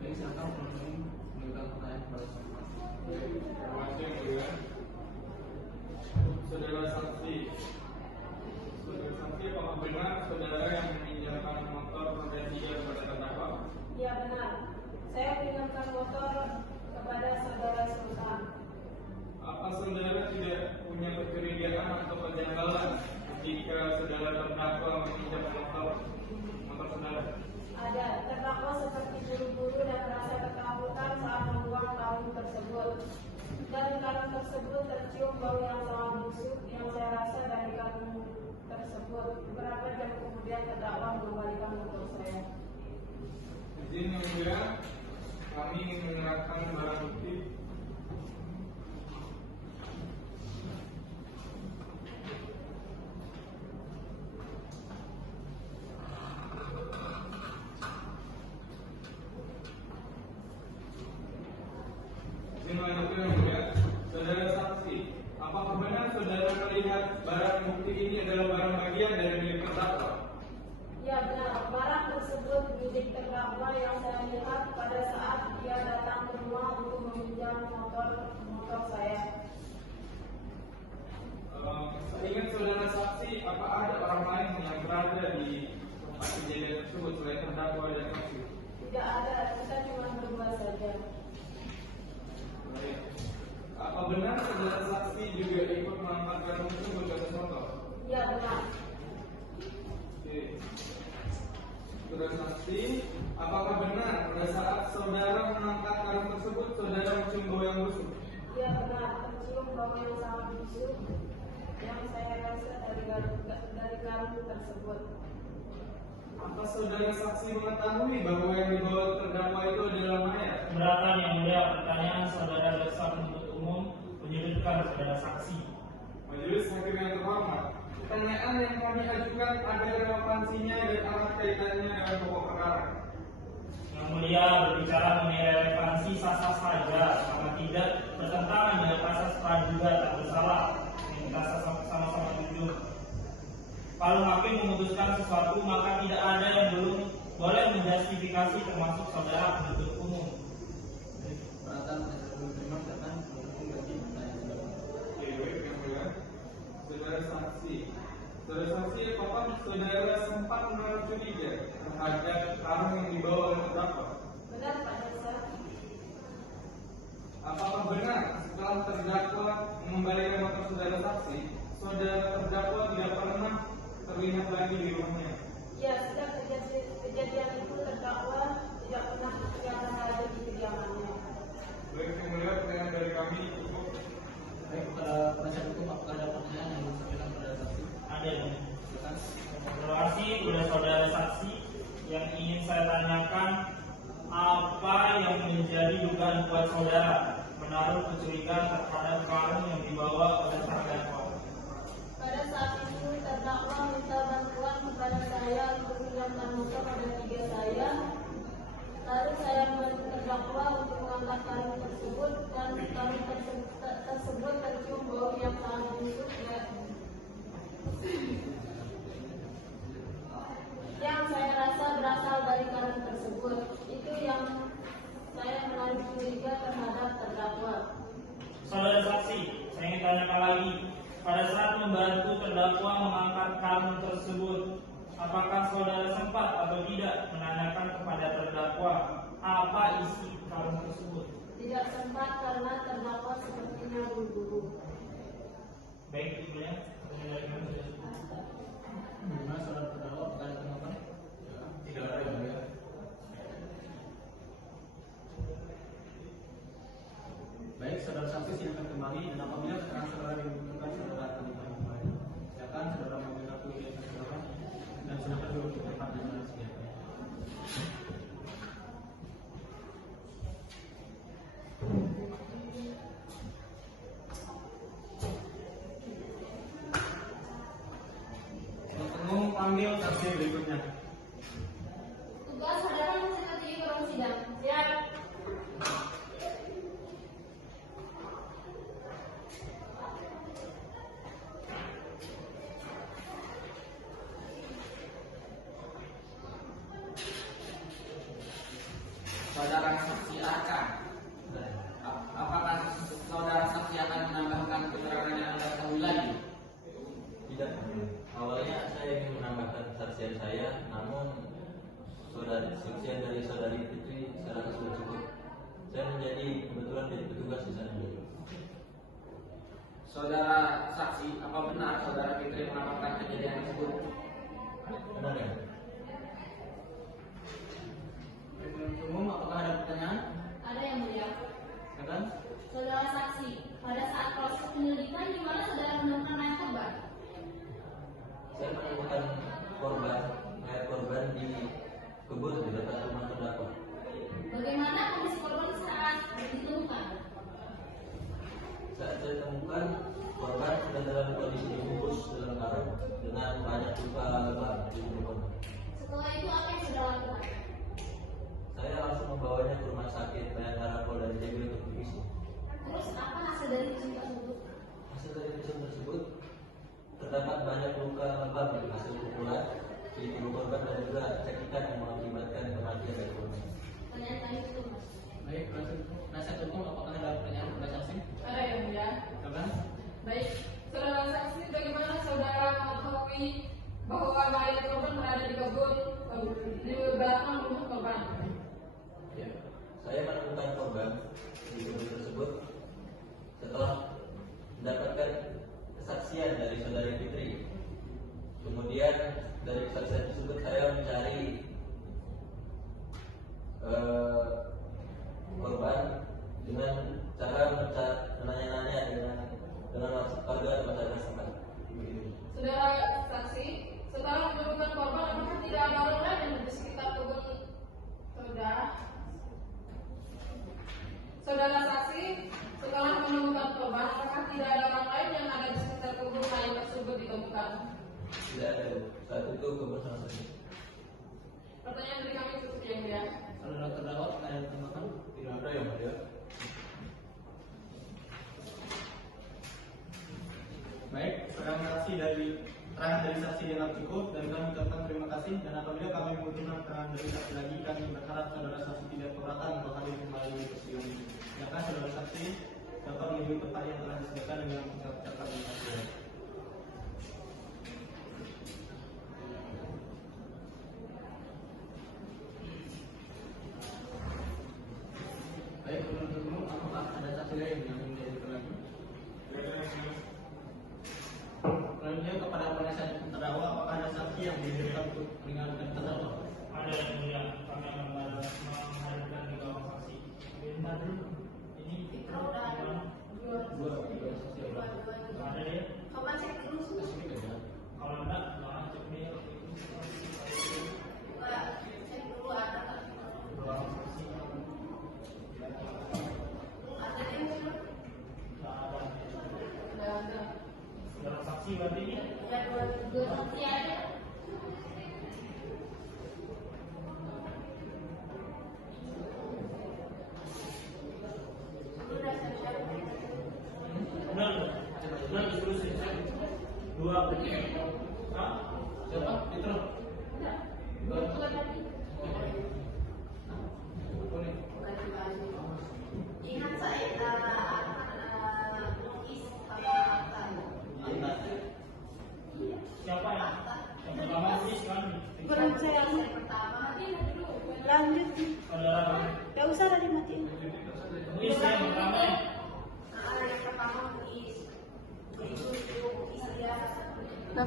Baik, silakan penuntut umum menunjukkan pertanyaan kepada saudara. Terima kasih yang mulia. Saudara saksi, apakah benar saudara yang meminjamkan motor Honda Tiga kepada terdakwa? Ya benar, saya pinjamkan motor kepada saudara Sultan. Apa saudara tidak punya kecurigaan atau kejanggalan ketika saudara terdakwa meminjam motor saudara? Ada, terdakwa seperti buru-buru dan merasa ketakutan saat membuang karung tersebut. Dan karung tersebut tercium bau yang sangat busuk yang saya rasa dari karung tersebut. Beberapa jam kemudian terdakwa mengembalikan motor saya. Izin yang mulia, kami ingin menyerahkan barang bukti. Izin melanjutkan yang mulia, saudara saksi, apakah benar saudara melihat barang bukti ini adalah barang bagian dari milik terdakwa? Ya benar, barang tersebut milik terdakwa yang saya lihat pada saat dia datang ke rumah untuk meminjam motor saya. Seingat saudara saksi, apa ada orang lain yang berada di tempat kejadian tersebut selain terdakwa dan saksi? Tidak ada, kita cuma berdua saja. Baik. Apa benar saudara saksi juga ikut mengangkat karung tersebut ke atas motor? Ya benar. Oke. Saudara saksi, apakah benar pada saat saudara mengangkat karung tersebut saudara mencium bau yang busuk? Ya benar, tercium bau yang sangat busuk yang saya rasa dari karung tersebut. Apa saudara saksi mengetahui bahwa yang dibawa terdakwa itu adalah mayat? Keberatan yang mulia, pertanyaan saudara jaksa penuntut umum menyudutkan saudara saksi. Majelis hakim yang terhormat, pertanyaan yang kami ajukan ada relevansinya dan erat kaitannya dengan pokok perkara. Yang mulia, berbicara mengenai relevansi sah-sah saja, karena tidak bertentangan dengan asas praduga tak bersalah yang kita sama-sama jujur. Kalau hakim memutuskan sesuatu, maka tidak ada yang belum boleh menjustifikasi, termasuk saudara penuntut umum. Perhatian sebelum terima datang mendukung bagi pertanyaan saudara. Oke, baik yang mulia. Saudara saksi, apakah saudara sempat menaruh curiga terhadap karung yang dibawa oleh terdakwa? Benar Pak Jaksa. Apakah benar setelah terdakwa mengembalikan motor saudara saksi, saudara terdakwa tidak pernah terlihat lagi di rumahnya? Ya, sejak kejadian itu terdakwa tidak pernah kelihatan lagi di kediamannya. Baik yang mulia, pertanyaan dari kami cukup. Baik, penasihat hukum apakah ada pertanyaan yang ingin disampaikan pada saksi? Ada yang terima kasih kepada saudara saksi. Yang ingin saya tanyakan, apa yang menjadi dugaan kuat saudara menaruh kecurigaan terhadap karung yang dibawa oleh terdakwa? Pada saat itu terdakwa minta bantuan kepada saya untuk pinjamkan motor pada tiga saya. Lalu saya membantu terdakwa untuk mengangkat karung tersebut dan karung tersebut tercium bau yang sangat busuk yang saya rasa berasal dari karung tersebut. Itu yang saya menaruh curiga terhadap terdakwa. Saudara saksi, saya ingin tanyakan lagi. Pada saat membantu terdakwa mengangkat karung tersebut, apakah saudara sempat atau tidak menanyakan kepada terdakwa apa isi karung tersebut? Tidak sempat karena terdakwa sepertinya buru-buru. Baik, Ibu ya. Bagaimana saudara terdakwa apakah ada tanggapan? Tidak ada yang mulia. Baik, saudara saksi silakan kembali dan apabila keterangan saudara dibutuhkan saudara akan dipanggil kembali. Silakan saudara mengambil kartu identitas saudara dan silakan duduk di tempat yang sudah disediakan. Penuntut umum panggil saksi berikutnya. Tugas saudara seperti di ruang sidang. Siap. Saudara saksi akan. Apakah saudara saksi akan menambahkan keterangan yang Anda ketahui lagi? Tidak. Awalnya saya ingin menambahkan kesaksian saya, namun kesaksian dari saudari Fitri saya rasa sudah cukup. Saya menjadi kebetulan jadi petugas di sana. Saudara saksi, apa benar saudara Fitri melaporkan kejadian tersebut? Benar ya? Penuntut umum apakah ada pertanyaan? Ada yang mulia. Silakan. Saudara saksi, pada saat proses penyelidikan di mana saudara menemukan saya menemukan mayat korban di kebun di dekat rumah terdakwa. Bagaimana kondisi korban saat ditemukan? Saat saya temukan, korban sedang dalam kondisi dibungkus dalam karung dengan banyak luka lebam di tubuh korban. Setelah itu apa yang sudah lakukan? Saya langsung membawanya ke rumah sakit Bayangkara Polda Jambi untuk divisum. Terus apa hasil dari visum tersebut? Hasil dari visum tersebut terdapat banyak luka lebam hasil pukulan di tubuh korban dan juga cekikan yang mengakibatkan kematian dari korban. Pertanyaan tadi itu, Mas. Baik, penasihat hukum apakah ada pertanyaan kepada saksi? Ada yang mulia. Silakan. Baik, saudara saksi, bagaimana saudara mengetahui bahwa mayat korban berada di kebun di belakang rumah korban? Ya, saya menemukan korban di kebun tersebut setelah mendapatkan kesaksian dari saudari Fitri. Kemudian dari kesaksian tersebut saya mencari korban dengan cara menanya-nanya dengan warga masyarakat setempat. Saudara saksi, setelah menemukan korban, apakah tidak ada orang lain yang di sekitar kebun saudara? Saudara saksi, setelah menemukan korban, apakah tidak ada orang lain yang ada di sekitar kebun mayat tersebut ditemukan? Tidak ada, Bu. Saat itu kebun sama saja. Pertanyaan dari kami cukup yang mulia. Saudara terdakwa ada yang ditambahkan? Tidak ada yang mulia. Baik, saksi dari keterangan dari saksi yang cukup dan kami ucapkan terima kasih, dan apabila kami membutuhkan keterangan dari saksi lagi, kami berharap saudara saksi tidak keberatan untuk hadir kembali di persidangan ini. Silakan saudara saksi dapat menuju tempat yang telah disediakan dengan ucapan terima kasih. Baik, penuntut umum, apakah ada saksi lain yang ingin dihadirkan lagi? Selanjutnya kepada penasihat terdakwa, apakah ada saksi yang dihadirkan untuk meringankan terdakwa? Ada yang mulia, kami akan menghadirkan 3 orang saksi. Ini Dua saksi yang lain. ada dia. Kapan cek dulu? Kalau enggak, jangan cek dia. Cek dulu ada tak? Dua orang saksi. Ada yang mulia? Tidak ada. Ada. Dua orang saksi berarti ini. Ya, Dua saksi ada. sudah siap-siap. Benar, benar terus ya. Dua. Hah? Siapa? Itu. Dua tadi. Boleh. Ingat saya Is sama Akta. Siapa ya? Yang pertama Luis kan. Yang pertama Lanjut, Saudara gak usah lah dimatiin. Luis yang pertama. yang pertama Is. Itu dia. 0018.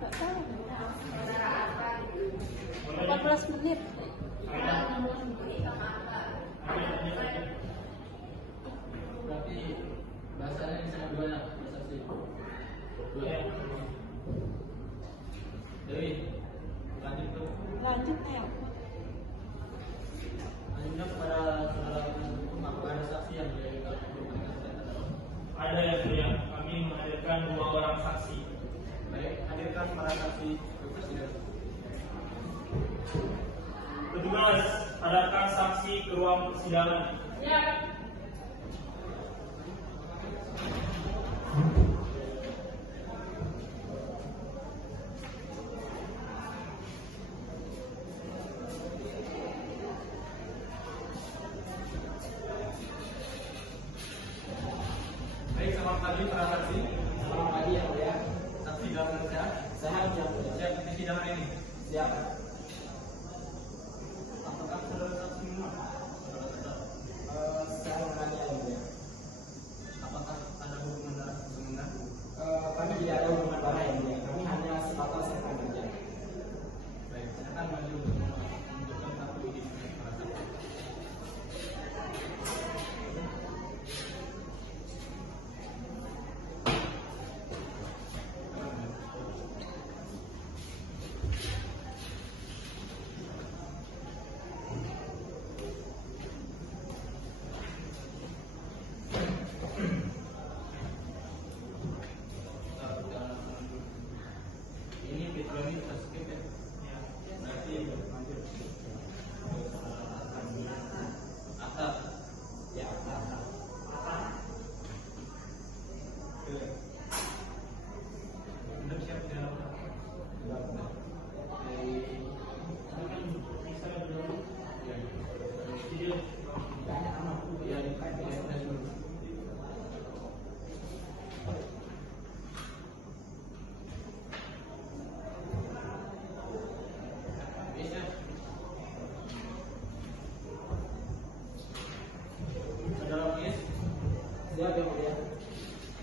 Gak tahu. Saudara Akta. 14 menit. Berarti bahasanya ini sangat dua anak, dua saksi. Dua. Dewi, lanjut tuh. Lanjut ayo. Selanjutnya kepada saudara penuntut umum, apakah ada saksi yang dihadirkan untuk menyaksikan terdakwa? Ada yang mulia, kami menghadirkan 2 orang saksi. Baik, hadirkan para saksi ke persidangan. Petugas, hadirkan saksi ke ruang persidangan. Ya. Baik, selamat pagi para saksi. Selamat pagi ya, ya. Saksi dalam sehat. Sehat yang mulia. Siap di sidang ini. Siap. Apakah saudara saksi menolak? Saya mau tanya yang mulia. Apakah ada hubungan darah sebenarnya? Kami tidak ada hubungan darah yang mulia. Kami hanya sebatas rekan kerja. Baik, silakan maju untuk menunjukkan kartu identitas para saksi.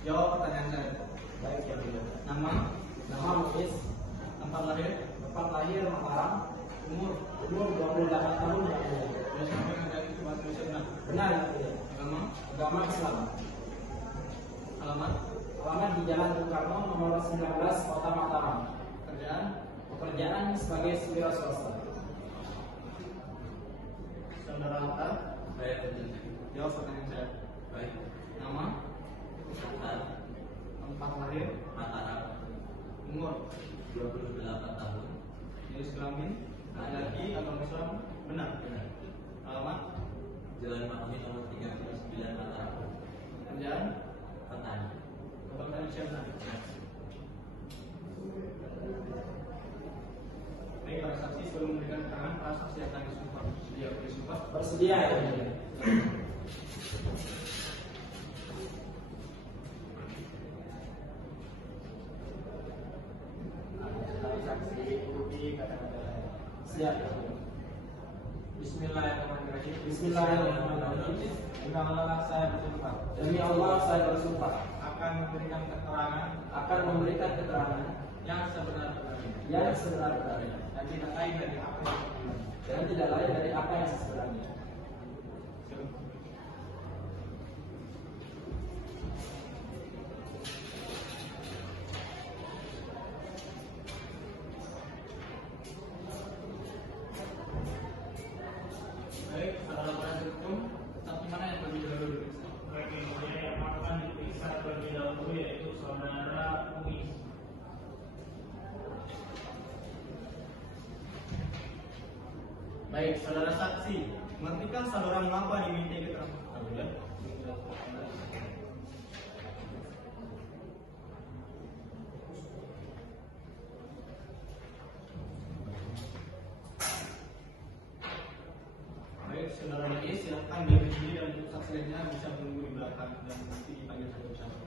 Jawab pertanyaan saya. Baik, yang mulia. Nama, Nama Muiz, tempat lahir, tempat lahir Mataram, umur 28 tahun yang mulia. sudah sampai menjadi bahasa Indonesia benar. Benar yang mulia. Agama, Agama Islam. alamat, Alamat di Jalan Bung Karno nomor 19 Kota Mataram. pekerjaan, Pekerjaan sebagai wira swasta. saudara Hatta. Saya betul. Jawab pertanyaan saya. Baik. Nama, Hatta tempat lahir, Mataram, umur, 28 tahun. jenis kelamin, laki-laki, agama Islam, benar. Benar. Alamat, Jalan Mahmudi nomor 39 Mataram. pekerjaan, Petani. bahasa Indonesia benar. Baik, para saksi sebelum memberikan keterangan, para saksi akan disumpah. Sedia bersumpah. Bersedia yang mulia. Siap. Bismillahirrahmanirrahim. Bismillahirrahmanirrahim. Demi Allah saya bersumpah Demi Allah saya bersumpah akan memberikan keterangan akan memberikan keterangan yang sebenar-benarnya yang sebenar-benarnya dan tidak lain dari apa yang sebenarnya. dan tidak lain dari apa yang sebenarnya. Baik, saudara penasihat hukum, saksi mana yang lebih dahulu diperiksa? Baik, yang mulia yang akan diperiksa terlebih dahulu yaitu saudara Muiz. Baik, saudara saksi, mengertikan saudara mengapa dimintai keterangan? Ya. Baik, saudara Muiz, silakan dia berdiri dan untuk saksi lainnya bisa menunggu di belakang dan nanti dipanggil satu persatu.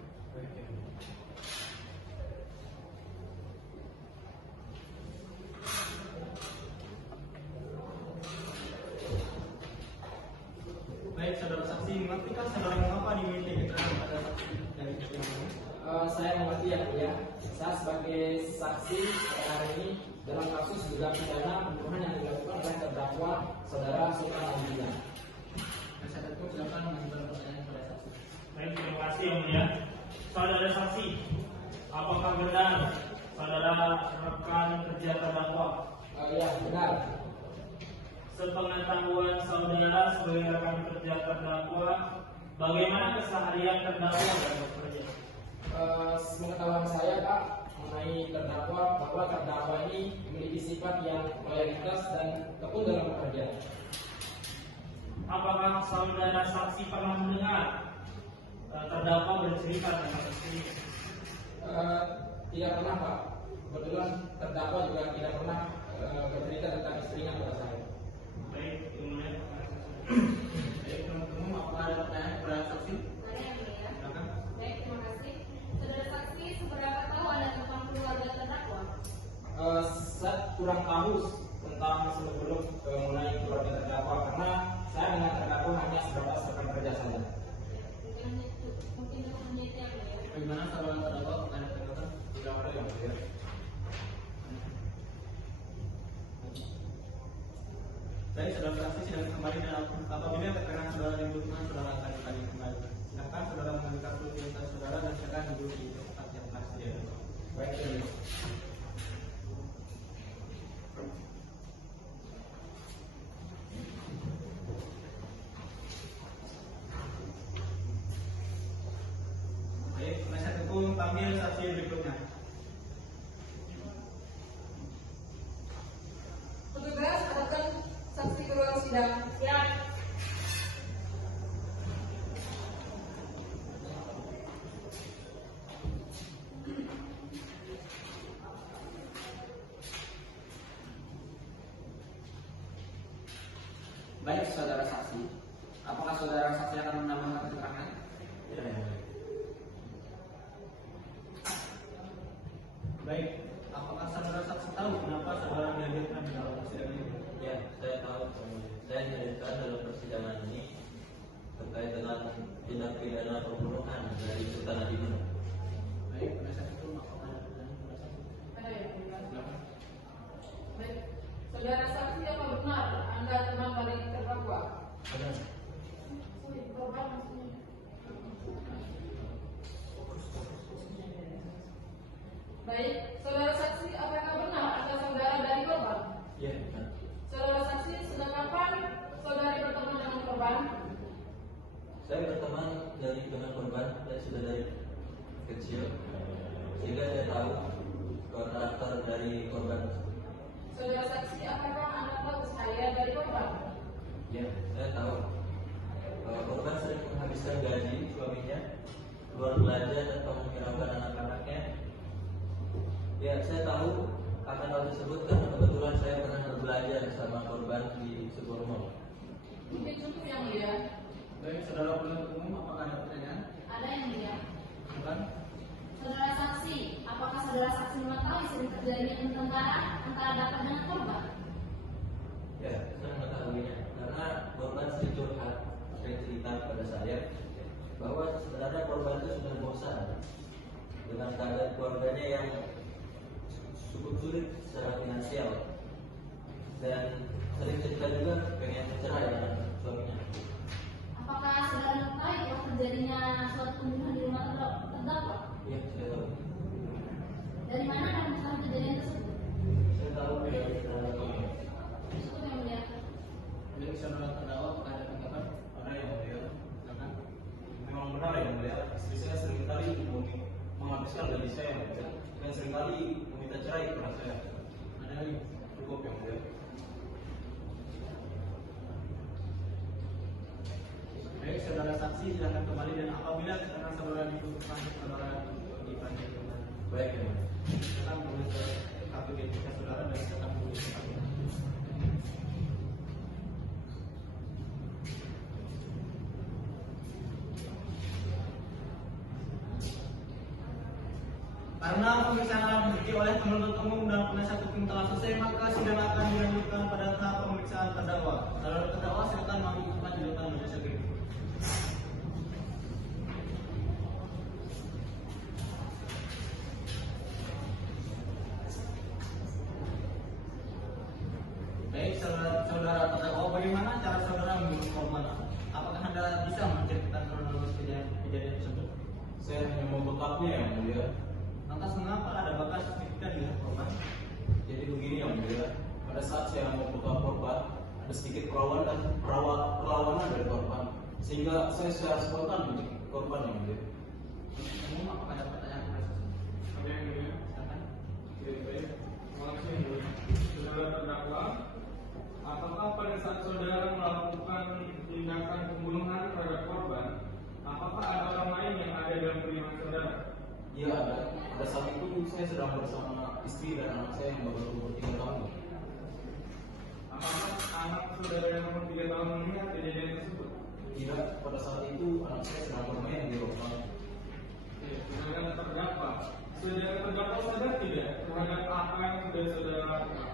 Baik, saudara saksi, mengertikan saudara mengapa dimintai keterangan pada saksi dari persidangan? Saya mengerti yang mulia. Saya sebagai saksi pada hari ini dalam kasus dugaan pidana pembunuhan yang dilakukan oleh terdakwa saudara Sultan Abdillah. Penasihat hukum silakan mengajukan pertanyaan kepada saksi. Baik, terima kasih yang mulia. Saudara saksi, apakah benar saudara rekan kerja terdakwa? Ya benar. Sepengetahuan saudara sebagai rekan kerja terdakwa, bagaimana keseharian terdakwa dalam bekerja? Pengetahuan saya Pak mengenai terdakwa bahwa terdakwa ini memiliki sifat yang loyalitas dan tekun dalam bekerja. Apakah saudara saksi pernah mendengar terdakwa bercerita tentang istri? Tidak pernah Pak. Kebetulan terdakwa juga tidak pernah bercerita tentang istrinya kepada saya. Baik, kemudian Baik, teman-teman, apakah ada pertanyaan kepada saksi? Ada yang mulia. Silakan. Baik, terima kasih. Saudara saksi, seberapa tahu Anda tentang keluarga terdakwa? Saya kurang tahu tentang seluk-beluk mengenai keluarga terdakwa karena saya dengan terdakwa hanya sebatas rekan kerja saja. Mungkin untuk menjadi yang mulia. Bagaimana saudara terdakwa ada tanggapan? Tidak ada yang mulia. Baik, saudara saksi sidang kembali dan apabila keterangan saudara dibutuhkan, saudara akan dikali kembali. Silakan saudara mengajukan pertanyaan saudara dan silakan duduk di tempat yang telah sedia. Baik, terima kasih. Baik, penasihat hukum panggil saksi berikutnya. Petugas akan saksi ke ruang sidang. Siap. Baik, saudara saksi. Apakah saudara saksi akan menambahkan keterangan? Ya, ya. Baik, apakah saudara saksi tahu kenapa saudara dihadirkan di dalam persidangan ini? Ya, saya tahu. Saya dihadirkan dalam persidangan ini terkait dengan tindak pidana pembunuhan dari Sultan Adinur. Baik, penasihat hukum apakah ada pertanyaan kepada saksi? Ada ya, Pak? Silakan. Baik, saudara saksi apa benar Anda teman dari terdakwa? Benar. Korban maksudnya. Baik, saudara saksi apakah benar Anda saudara dari korban? Iya, benar. Saudara saksi, sejak kapan saudari bertemu dengan korban? Saya berteman dengan korban sudah dari kecil, sehingga saya tahu karakter dari korban. Saudara saksi, apakah Anda tahu saya dari korban? Ya, saya tahu. Korban sering menghabiskan gaji suaminya, keluar belanja tanpa menghiraukan anak-anaknya. Ya, saya tahu akan hal tersebut karena kebetulan saya pernah berbelanja bersama korban di sebuah rumah. Mungkin cukup yang mulia. Baik, saudara penuntut umum apakah ada pertanyaan? Ada yang mulia. Silakan. Saudara saksi, apakah saudara saksi mengetahui sering terjadinya pertengkaran antara dakwah dengan korban? Ya, saya mengetahuinya karena korban sering curhat, sering cerita kepada saya bahwa sebenarnya korban itu sudah bosan dengan keadaan keluarganya yang cukup sulit secara finansial dan sering cerita juga pengen bercerai dengan suaminya. Apakah saudara mengetahui bahwa terjadinya suatu pembunuhan di rumah terdakwa? Iya, saya tahu. Dari mana Anda mengetahui kejadian tersebut? Saya tahu dari saudara kami. Cukup yang mulia. Baik, saudara terdakwa apakah ada tanggapan? Ada yang mulia. Silakan. Memang benar yang mulia. Istri saya seringkali menghabiskan gaji saya yang mulia, dan seringkali meminta cerai kepada saya. Ada lagi? Cukup yang mulia. Baik, saudara saksi silakan kembali dan apabila keterangan saudara dibutuhkan, saudara dipanggil kembali. Baik, ya. Silakan menulis kartu identitas saudara dan silakan menulis kartu. Karena pemeriksaan alat bukti oleh penuntut umum dan penasihat hukum telah selesai, maka sidang akan dilanjutkan pada tahap pemeriksaan terdakwa. Saudara terdakwa silakan mengambil tempat di depan majelis hakim. Baik, saudara terdakwa, bagaimana cara saudara membunuh korban? Apakah Anda bisa menceritakan kronologis kejadian tersebut? Saya hanya membekapnya yang mulia. Lantas mengapa ada bekas signifikan di korban? Jadi begini yang mulia. Pada saat saya membekap korban, ada sedikit perlawanan dari korban, sehingga saya secara spontan menjadi korban yang mulia. Umum apakah ada pertanyaan kepada saksi? Ada yang mulia? Silakan. Baik. Terima kasih yang mulia. Saudara terdakwa, apakah pada saat saudara melakukan tindakan pembunuhan terhadap korban, apakah ada orang lain yang ada dalam kediaman saudara? Iya ada. Pada saat itu saya sedang bersama istri dan anak saya yang baru umur 3 tahun. Apakah anak saudara yang umur 3 tahun melihat kejadian tersebut? Tidak, pada saat itu anak saya sedang bermain di rumah. Saudara terdakwa, saudara terdakwa sadar tidak terhadap apa yang sudah saudara lakukan?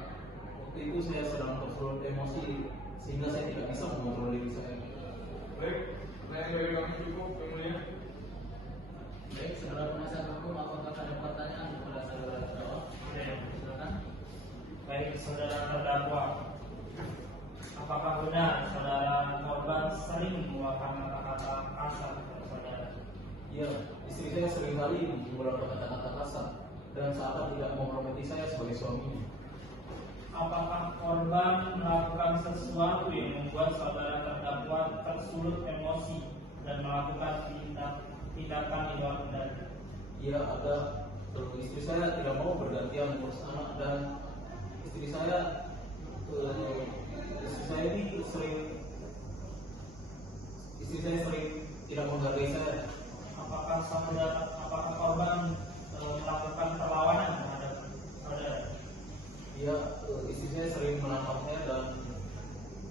Waktu itu saya sedang tersulut emosi sehingga saya tidak bisa mengontrol diri saya. Baik, pertanyaan dari kami cukup, yang mulia. Baik, saudara penasihat hukum, apakah ada pertanyaan kepada saudara terdakwa? Silakan. Baik, saudara terdakwa, apakah benar saudara korban sering mengeluarkan kata-kata kasar kepada saudara? Iya, istri saya seringkali mengeluarkan kata-kata kasar dan seakan tidak menghormati saya sebagai suaminya. Apakah korban melakukan sesuatu yang membuat saudara terdakwa tersulut emosi dan melakukan tindakan di luar kendali? Iya ada. Istri saya tidak mau bergantian mengurus anak dan istri saya ini sering tidak menghargai saya. Apakah korban melakukan perlawanan terhadap saudara? Iya, istri saya sering menantang saya dan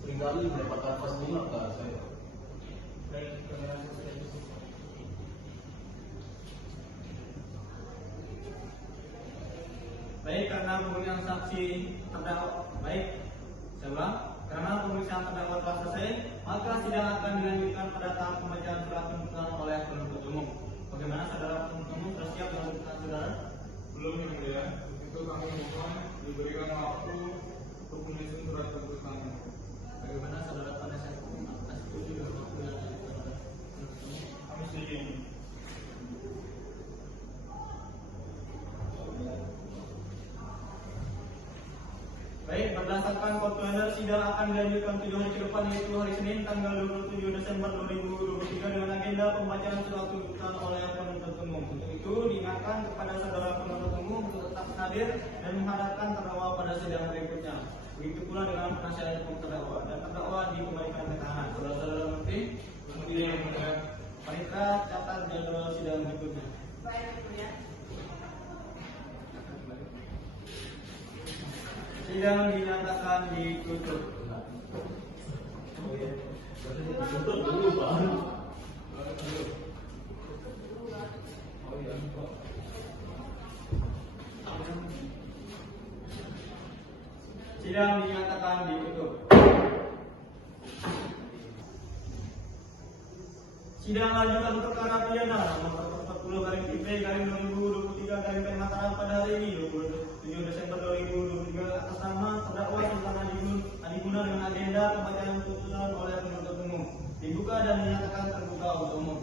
seringkali mendapatkan fasilitas ke saya. Baik, terima kasih. Baik, karena pemeriksaan saksi terdakwa, karena pemeriksaan terdakwa telah selesai, maka sidang akan dilanjutkan pada tahap pembacaan surat tuntutan oleh penuntut umum. Bagaimana saudara penuntut umum sudah siap melakukan Belum yang mulia, itu kami mohon diberikan waktu untuk menyusun surat tuntutannya. Bagaimana saudara penasihat hukum atas setuju dengan waktu yang saudara? Kami setuju. Baik, berdasarkan kalender sidang akan dilanjutkan 7 hari ke depan, yaitu hari Senin tanggal 27 Desember 2023 dengan agenda pembacaan surat tuntutan oleh penuntut umum. Untuk itu diingatkan kepada saudara penuntut umum untuk tetap hadir dan menghadapkan terdakwa pada sidang berikutnya. Begitu pula dengan penasihat hukum terdakwa dan terdakwa dikembalikan ke tahanan. Saudara-saudara mengerti? Kemudian yang mulia, Panitra catat jadwal sidang berikutnya. Baik, Yang Mulia. Sidang dinyatakan ditutup. Tutup dulu, Pak. Sidang dinyatakan ditutup. Sidang lanjutan perkara pidana nomor 40/IP/2023 Mataram pada hari ini 27 Desember 2023 atas nama terdakwa Sultan Adiguna dengan agenda pembacaan tuntutan oleh penuntut umum dibuka dan dinyatakan terbuka untuk umum.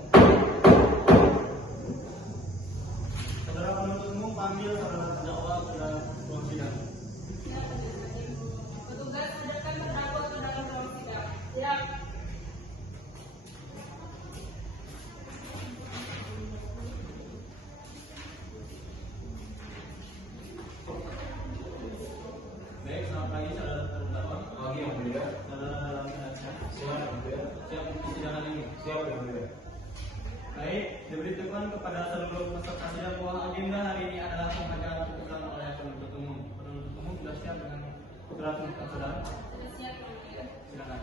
Saudara penuntut umum panggil saudara terdakwa ke dalam ruang sidang. Petugas hadirkan terdakwa ke dalam ruang sidang. Siap. Baik, selamat pagi saudara terdakwa. pagi yang mulia, Saudara dalam keadaan siap yang mulia, siap untuk persidangan ini. siap yang mulia. Baik, diberitahukan kepada seluruh peserta sidang bahwa agenda hari ini adalah pembacaan tuntutan oleh penuntut umum. Penuntut umum sudah siap dengan surat tuntutan saudara? Sudah siap, Yang Mulia. Silakan.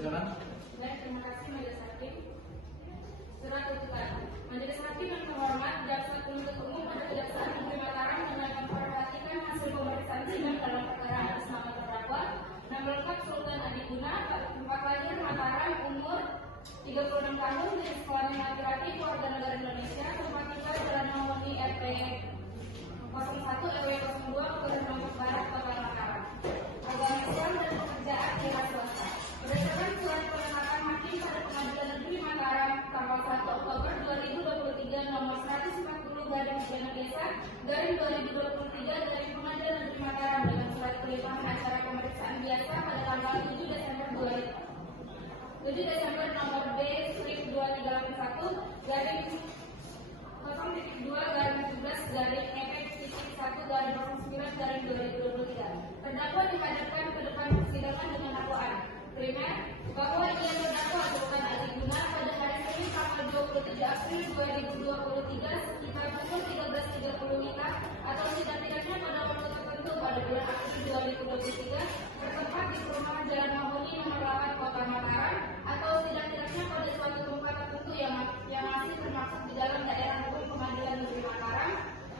Silakan. Baik, terima kasih Majelis Hakim. Surat tuntutan. Majelis Hakim yang terhormat, jaksa penuntut umum pada Kejaksaan Negeri Mataram dengan memperhatikan hasil pemeriksaan sidang dalam perkara atas nama terdakwa nama lengkap Sultan Adiguna, tempat lahir Mataram, umur 36 tahun, jenis kelamin laki-laki, keluarga negara Indonesia, tempat tinggal Jalan Mahoni RT 01 RW 02 Kelurahan Lombok Barat, Kota Mataram. Agama Islam dan pekerjaan wira swasta. Berdasarkan surat penetapan hakim pada Pengadilan Negeri Mataram tanggal 1 Oktober 2023 nomor 140/Desa/2023 dari Pengadilan Negeri Mataram dengan surat pelimpahan acara pemeriksaan biasa pada tanggal 7 Desember nomor B/2-11/EP-1-09/2023. Terdakwa dihadapkan ke depan persidangan dengan dakwaan primer bahwa ia terdakwa Sultan Adiguna pada hari Senin tanggal 27 April 2023 sekitar pukul 13.30 WIB atau setidak-tidaknya pada waktu tertentu pada bulan April 2023 bertempat di perumahan Jalan Mahoni nomor 8 Kota Mataram atau setidak-tidaknya pada suatu tempat tertentu yang masih termaksud di dalam daerah hukum Pengadilan Negeri Mataram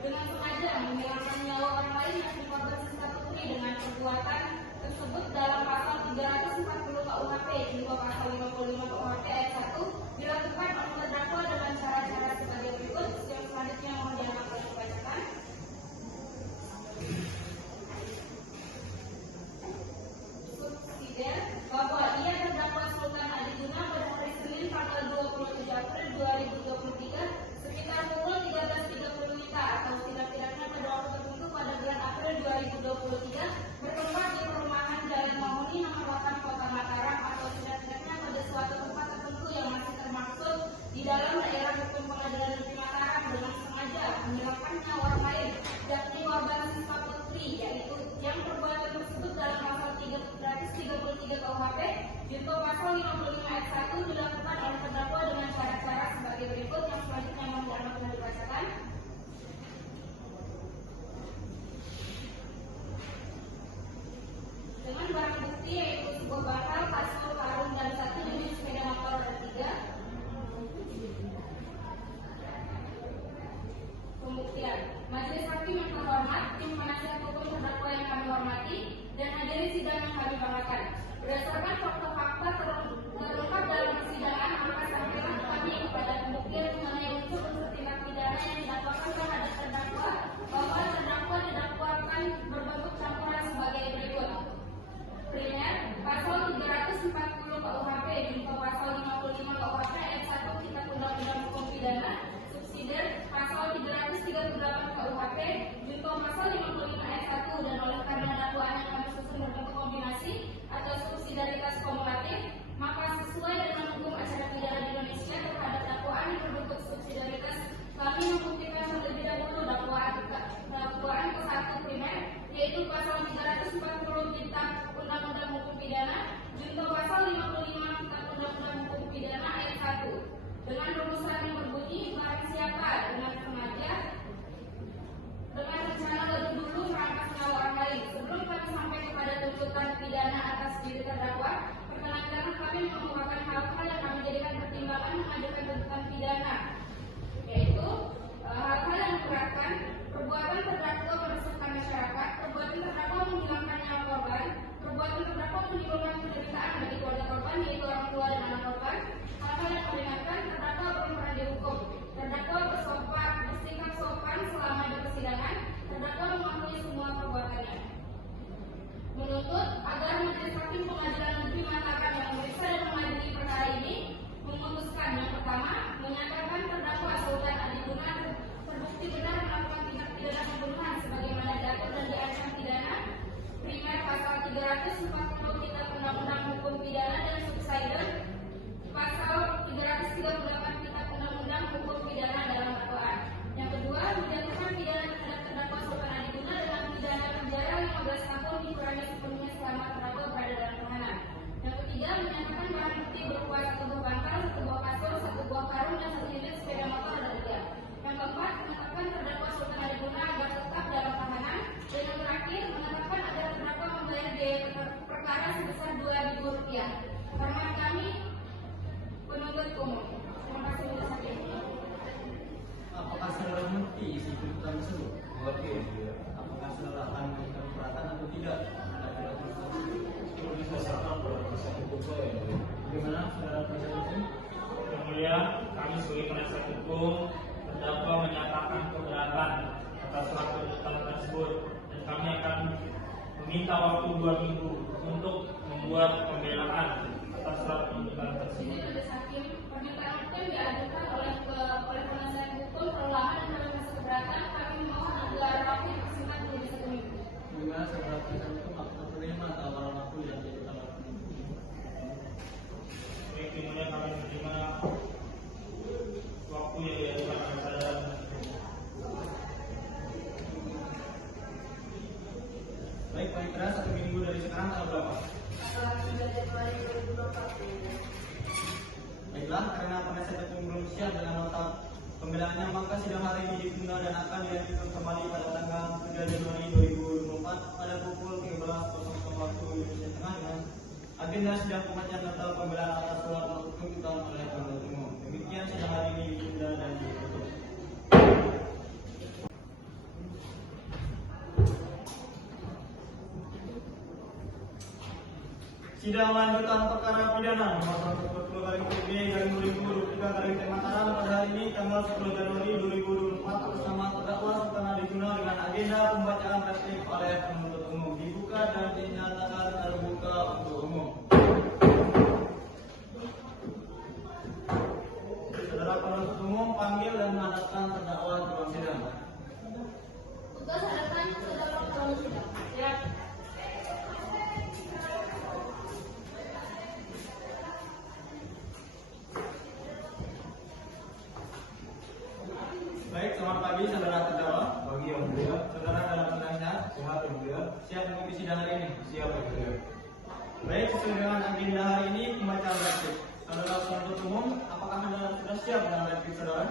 dengan sengaja menghilangkan nyawa orang lain yang dikorban sisa putri dengan perbuatan tersebut dalam pasal 340 KUHP junto pasal 55 KUHP ayat 1 dilakukan oleh terdakwa dengan cara-cara sebagai berikut. Yang selanjutnya mohon diamankan dibacakan. Subsidiar bahwa ia terdakwa Sultan Adiguna pada hari Senin tanggal 27 April 2023 sekitar pukul 13.30 WIB atau setidak-tidaknya pada waktu tertentu pada bulan April 2023 bertempat di perumahan Jalan Mahoni nomor 8 Kota Mataram atau setidak-tidaknya pada suatu tempat tertentu yang masih termaksud di dalam daerah hukum Pengadilan Negeri Mataram dengan sengaja menghilangkan nyawa orang lain yakni korban siswa putri, yaitu yang perbuatan tersebut dalam pasal 333 KUHP junto pasal 55 ayat 1 dilakukan oleh terdakwa dengan cara-cara sebagai berikut. Yang selanjutnya mohon diamankan dibacakan. Dengan barang bukti bukti yaitu sebuah bantal, kasur, karung, dan 1 unit sepeda motor roda 3. Pembuktian. Majelis Hakim yang terhormat, tim penasihat hukum terdakwa yang kami hormati, dan hadirin sidang yang kami banggakan. Berdasarkan fakta-fakta terungkap dalam persidangan, maka sampailah kami kepada pembuktian mengenai unsur-unsur tindak pidana yang didakwakan terhadap terdakwa bahwa terdakwa didakwakan berbentuk campuran sebagai berikut. Primer, pasal 340 KUHP junto pasal 55 KUHP ayat 1 Kitab Undang-Undang Hukum Pidana. Subsidiar, pasal 338 KUHP junto pasal 55 ayat 1, dan oleh karena dakwaan yang kami susun berbentuk kombinasi atau subsidiaritas kumulatif, maka sesuai dengan hukum acara pidana di Indonesia terhadap dakwaan yang berbentuk subsidiaritas, kami membuktikan terlebih dahulu dakwaan ke-1 primer, yaitu pasal 340 Kitab Undang-Undang Hukum Pidana junto pasal 55 Kitab Undang-Undang Hukum Pidana ayat 1 dengan rumusan yang berbunyi barang siapa dengan sengaja dengan rencana lebih dulu merampas nyawa orang lain. Sebelum kami sampai kepada tuntutan pidana atas diri terdakwa, perkenankan kami mengemukakan hal-hal yang kami jadikan pertimbangan mengajukan tuntutan pidana, yaitu hal-hal yang memberatkan: perbuatan terdakwa meresahkan masyarakat, perbuatan terdakwa menghilangkan nyawa korban, perbuatan terdakwa menimbulkan penderitaan bagi keluarga korban yaitu orang tua dan anak korban. Hal-hal yang meringankan: terdakwa belum pernah dihukum, terdakwa bersikap sopan selama di persidangan, terdakwa mengakui semua perbuatannya. Menuntut agar Majelis Hakim Pengadilan Negeri Mataram yang memeriksa dan mengadili perkara ini memutuskan: yang pertama, menyatakan terdakwa Sultan Adiguna terbukti benar melakukan tindak pidana pembunuhan sebagaimana diatur dan diancam pidana primer pasal 340 Kitab Undang-Undang Hukum Pidana dan subsidiar pasal 338 Kitab Undang-Undang Hukum Pidana dalam dakwaan. Yang kedua, menjatuhkan pidana terhadap terdakwa Sultan Adiguna dengan pidana penjara 15 tahun dikurangi sepenuhnya selama terdakwa berada dalam tahanan. Yang ketiga, menyatakan barang bukti berupa 1 buah bantal, 1 buah kasur, 1 buah karung, dan 1 unit sepeda motor roda 3. Yang keempat, menetapkan terdakwa Sultan Adiguna agar tetap dalam tahanan. Dan yang terakhir, menetapkan agar terdakwa membayar biaya perkara sebesar Rp2.000. Hormat kami, penuntut umum. Terima kasih Majelis Hakim. Apakah saudara mengerti isi tuntutan tersebut? Oke. Apakah saudara akan memberikan keberatan atau tidak? Itu didasarkan pada proses hukum saya. Bagaimana saudara penasihat hukum? Yang mulia, kami sebagai penasihat hukum terdakwa menyatakan keberatan atas surat tuntutan tersebut, dan kami akan meminta waktu 2 minggu untuk membuat pembelaan atas surat tuntutan tersebut. Majelis Hakim, permintaan hukum diajukan oleh penasihat hukum terlalu lama dan kami merasa keberatan. Kami mohon agar waktu dipersingkat menjadi 1 minggu. Bagaimana saudara penasihat hukum apakah menerima tawaran waktu yang diajukan oleh Baik, yang mulia, kami menerima waktu yang diajukan oleh saudara. Baik, paling keras 1 minggu dari sekarang tanggal berapa? Tanggal 3 Januari 2024. Baiklah, karena penasihat hukum belum siap dengan nota pembelaannya, maka sidang hari ini ditunda dan akan dilanjutkan kembali pada tanggal 3 Januari 2024 pada pukul 13.00 waktu Indonesia Tengah dengan agenda sidang pembacaan nota pembelaan atas surat tuntutan oleh penuntut umum. Demikian sidang hari ini ditunda dan ditutup. Sidang lanjutan perkara pidana nomor 140/PB/2023 Mataram pada hari ini tanggal 10 Januari 2024 atas nama terdakwa Sultan Adiguna dengan agenda pembacaan replik oleh penuntut umum dibuka dan dinyatakan terbuka untuk umum. Saudara penuntut umum panggil dan menghadapkan terdakwa di ruang sidang. Tugas hadapkan saudara penuntut sidang. Siap. Baik, selamat pagi saudara terdakwa. Pagi yang mulia. Saudara dalam keadaan sehat? Sehat yang mulia. Siap mengikuti sidang hari ini? Siap yang mulia. Baik, sesuai dengan agenda hari ini pembacaan replik. Saudara penuntut umum, apakah Anda sudah siap dengan replik saudara?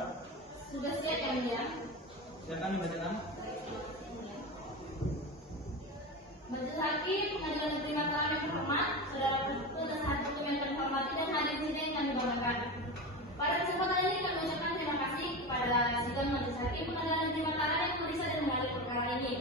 Sudah siap yang mulia. Silakan dibacakan. Majelis Hakim Pengadilan Negeri Mataram yang terhormat, saudara penuntut dan sahabat hukum yang terhormati dan hadirin sidang yang kami banggakan. Pada kesempatan ini kami ucapkan terima kasih kepada sidang Majelis Hakim Pengadilan Negeri Mataram yang memeriksa dan mengadili perkara ini,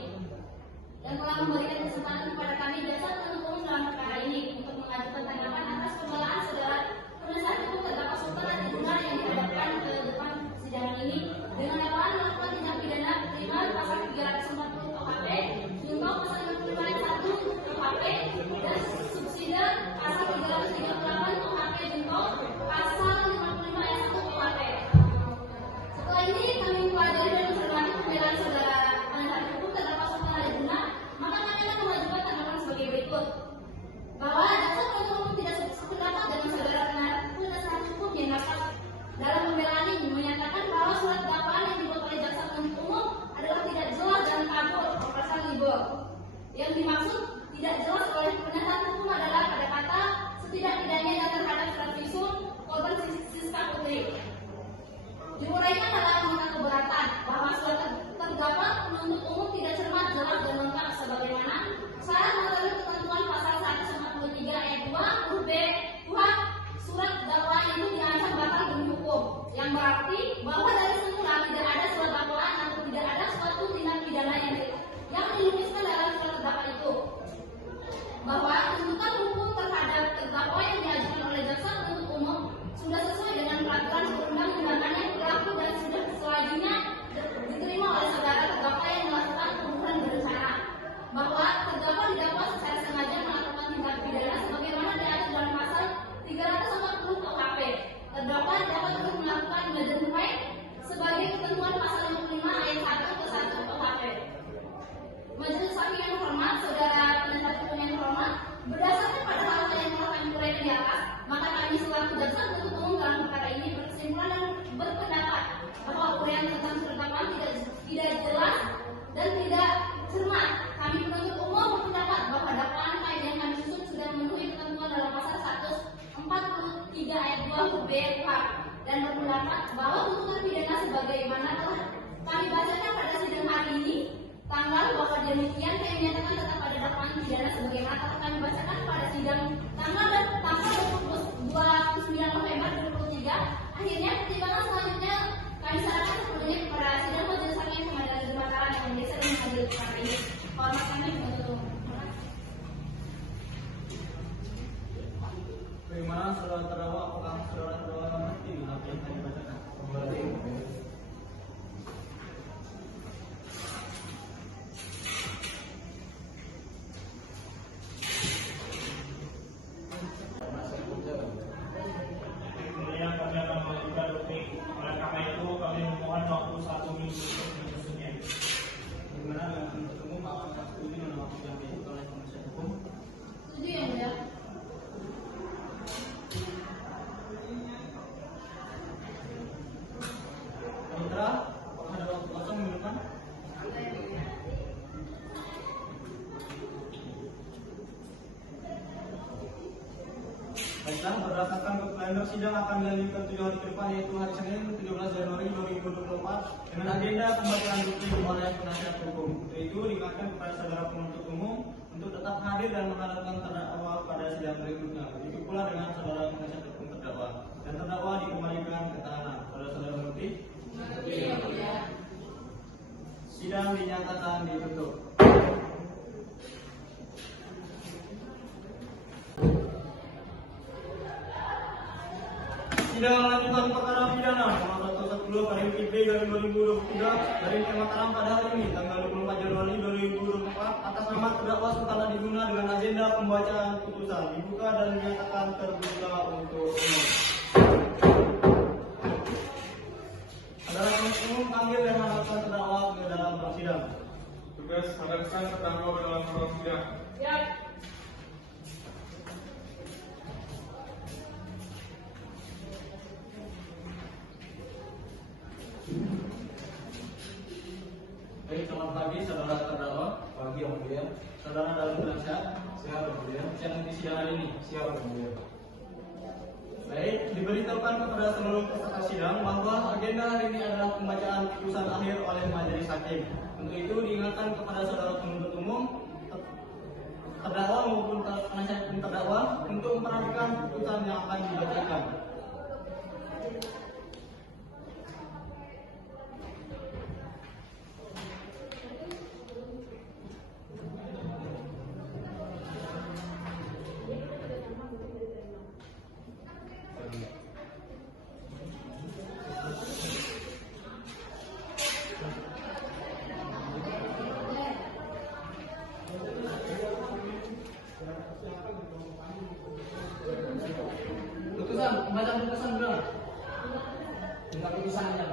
yang telah memberikan kesempatan kepada kami jasa penuntut umum dalam perkara ini untuk mengajukan tanggapan atas pembelaan saudara penasihat hukum terdakwa Sultan Adiguna yang dihadapkan ke depan persidangan ini dengan dakwaan melakukan tindak pidana kriminal pasal 340 KUHP, junto pasal 55 ayat 1 KUHP, dan subsidi pasal 338 KUHP, junto pasal 55 ayat 1 KUHP. Setelah ini kami mempelajari dan mencermati pembelaan saudara penasihat hukum terdakwa Sultan Adiguna, maka kami akan mengajukan tanggapan sebagai berikut: bahwa jaksa penuntut umum tidak sependapat dengan saudara penasihat hukum yang dapat dalam pembelaan ini menyatakan bahwa surat dakwaan yang dibuat oleh jaksa penuntut umum adalah tidak jelas dan kabur pasal libel. Yang dimaksud tidak jelas oleh penasihat hukum adalah pada kata setidak-tidaknya dan terhadap surat visum korban Siska Putri. Diuraikan dalam nota keberatan bahwa surat terdakwa penuntut umum tidak cermat, jelas dan lengkap sebagaimana syarat materi ketentuan pasal 143 ayat 2 huruf B KUHP. Surat dakwaan itu diancam batal demi hukum, yang berarti bahwa dari semula tidak ada surat dakwaan atau tidak ada suatu tindak pidana yang dilukiskan dalam surat dakwaan itu. Bahwa tuntutan hukum terhadap terdakwa yang diajukan oleh jaksa penuntut umum sudah sesuai dengan peraturan perundang-undangan yang berlaku dan sudah sewajarnya diterima oleh saudara terdakwa yang melakukan pembunuhan berencana. Bahwa terdakwa didakwa secara sengaja melakukan tindak pidana sebagaimana diatur dalam pasal 340 KUHP. Terdakwa dapat terus melakukan identify sebagai ketentuan pasal 55 ayat 1 ke 1 KUHP. Majelis Hakim yang terhormat, saudara penasihat hukum yang terhormat, berdasarkan pada hal yang telah kami uraikan di atas, maka kami selaku jaksa penuntut umum dalam perkara ini berkesimpulan dan berpendapat bahwa uraian tentang surat dakwaan tidak jelas dan tidak cermat. Kami penuntut umum berpendapat bahwa dakwaan yang kami susun sudah memenuhi ketentuan dalam pasal 143 ayat 2 huruf B KUHP dan berpendapat bahwa tuntutan pidana sebagaimana telah kami bacakan pada sidang hari ini tanggal bahwa demikian kami menyatakan tetap pada dakwaan pidana sebagaimana telah kami bacakan pada sidang tanggal 29 November 2023. Akhirnya pertimbangan selanjutnya kami sarankan sepenuhnya kepada sidang Majelis Hakim Pengadilan Negeri Mataram yang memeriksa dan mengadili perkara ini. Hormat kami penuntut umum. Bagaimana saudara terdakwa? Apakah saudara terdakwa mengerti apa yang tadi bacakan? Kemudian kami akan mengajukan doping. Oleh karena itu kami memohon waktu 1 minggu untuk menyusunnya. Bagaimana dengan penuntut umum? Apakah setuju dengan waktu yang diajukan oleh penasihat hukum? Setuju yang mulia. Putra, apakah ada waktu kosong minggu depan? Baiklah, berdasarkan kalender sidang akan dilanjutkan 7 hari ke depan, yaitu hari Senin 17 Januari 2024 dengan agenda pembacaan bukti oleh penasihat hukum. Untuk itu diingatkan kepada saudara penuntut umum untuk tetap hadir dan menghadapkan terdakwa pada sidang berikutnya. Begitu pula dengan saudara penasihat hukum terdakwa. Dan terdakwa dikembalikan ke tahanan. Saudara-saudara mengerti? Sidang dinyatakan ditutup. Sidang lanjutan perkara pidana nomor 110 garing PB garing 2023 garing Mataram pada hari ini tanggal 24 Januari 2024 atas nama terdakwa Sultan Adiguna dengan agenda pembacaan putusan dibuka dan dinyatakan terbuka untuk umum. Saudara penuntut umum panggil dan menghadapkan terdakwa ke dalam ruang sidang. Tugas hadapkan terdakwa ke dalam ruang sidang. Ya. Baik, selamat pagi saudara terdakwa. Pagi yang mulia. Saudara dalam keadaan sehat? Sehat yang mulia. Sidang di sidang hari ini. Siap yang mulia. Baik, diberitahukan kepada seluruh peserta sidang bahwa agenda hari ini adalah pembacaan putusan akhir oleh majelis hakim. Untuk itu diingatkan kepada saudara penuntut umum memperhatikan putusan yang akan dibacakan. Putusan, baca putusan dulu. Minta putusannya.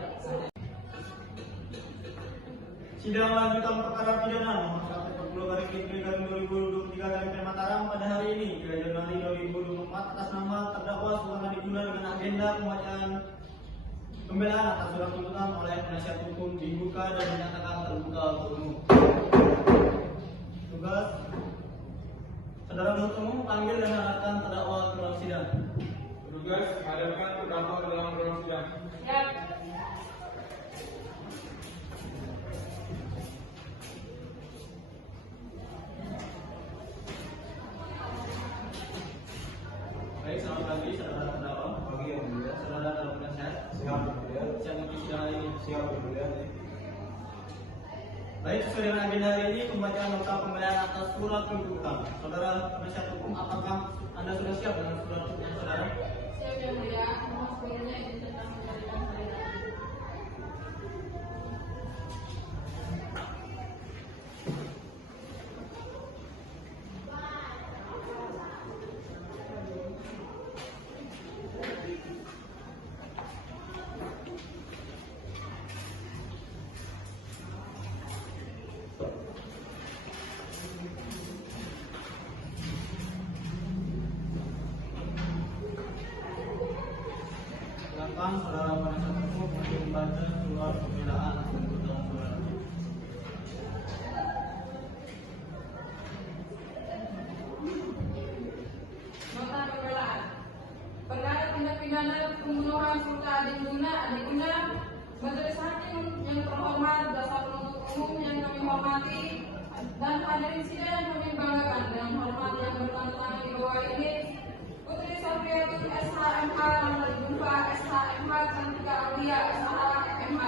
Sidang lanjutan perkara pidana nomor 140 garis Kidul garing 2023 garing Pn Mataram pada hari ini 3 Januari 2024 atas nama terdakwa Sultan Adiguna dengan agenda pembacaan pembelaan atas surat tuntutan oleh penasihat hukum dibuka dan dinyatakan terbuka untuk umum. Tugas saudara penuntut umum panggil dan mengarahkan terdakwa ke ruang sidang. Tugas menghadapkan terdakwa ke dalam ruang sidang. Siap. Baik, selamat pagi saudara terdakwa. Pagi yang mulia. Saudara dalam penasihat. Siap yang mulia. Siap untuk sidang hari ini. Siap yang mulia. Baik, sesuai dengan agenda hari ini pembacaan nota pembelaan atas surat tuntutan. Saudara penasihat hukum, apakah Anda sudah siap dengan surat tuntutan saudara? Siap yang mulia. Mohon sebelumnya izin tentang memberikan pernyataan. Silakan saudara penasihat hukum untuk membaca surat pembelaan tuntutan saudara. Nota pembelaan. Perkara tindak pidana pembunuhan Sultan Adiguna, Majelis Hakim yang terhormat, dasar penuntut umum yang kami hormati, dan hadirin sidang yang kami banggakan, dengan hormat yang bertanda di bawah ini, Putri Safiatul SHMH nomor Jumpa SHMH Cantika Aulia SHMH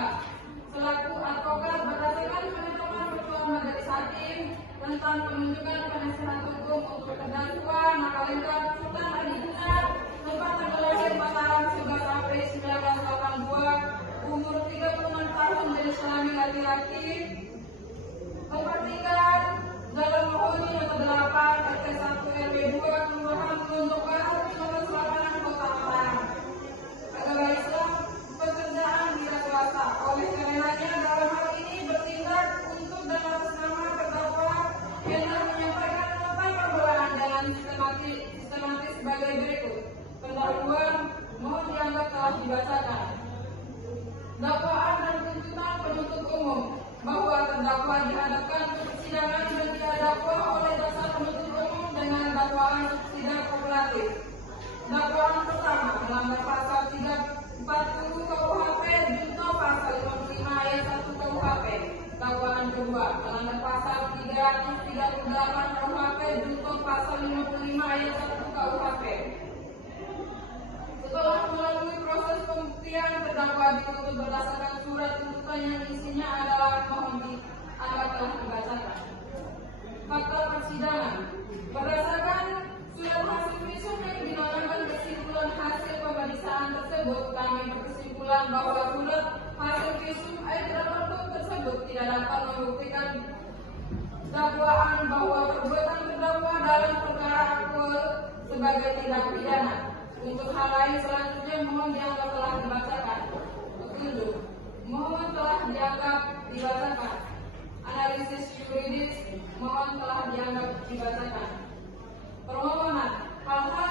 selaku advokat berdasarkan penetapan ketua Majelis Hakim tentang penunjukan penasihat hukum untuk terdakwa Nakalengkap Sultan Adiguna tempat tanggal lahir Mataram 11 April 1982, umur 36 tahun, jenis kelamin laki-laki, tempat tinggal Jalan Mohoni nomor 8 RT 1 RW 2 Kelurahan Telunjuk Barat nomor Selatan Kota Mataram. Agama Islam, pekerjaan wira swasta. Oleh karenanya dalam hal ini bertindak untuk dan atas nama terdakwa hendak menyampaikan nota pembelaan dengan sistematis sebagai berikut. Pendahuluan mohon dianggap telah dibacakan. Dakwaan dan tuntutan penuntut umum bahwa terdakwa dihadapkan ke persidangan dan didakwa oleh dasar penuntut umum dengan dakwaan tidak kumulatif. Dakwaan pertama melanggar pasal 340 KUHP junto pasal 55 ayat 1 KUHP. Dakwaan kedua melanggar pasal 338 KUHP junto pasal 55 ayat 1 KUHP. Setelah melalui proses pembuktian, terdakwa dituntut berdasarkan surat tuntutan yang isinya adalah mohon dianggap telah dibacakan. Fakta persidangan berdasarkan surat hasil visum yang dinamakan kesimpulan hasil pemeriksaan tersebut, kami berkesimpulan bahwa surat hasil visum aedrapordum tersebut tidak dapat membuktikan dakwaan bahwa perbuatan terdakwa dalam perkara aktual sebagai tindak pidana. Untuk hal lain selanjutnya mohon dianggap telah dibacakan. Petunjuk mohon telah dianggap dibacakan. Analisis yuridis mohon telah dianggap dibacakan. Permohonan hal-hal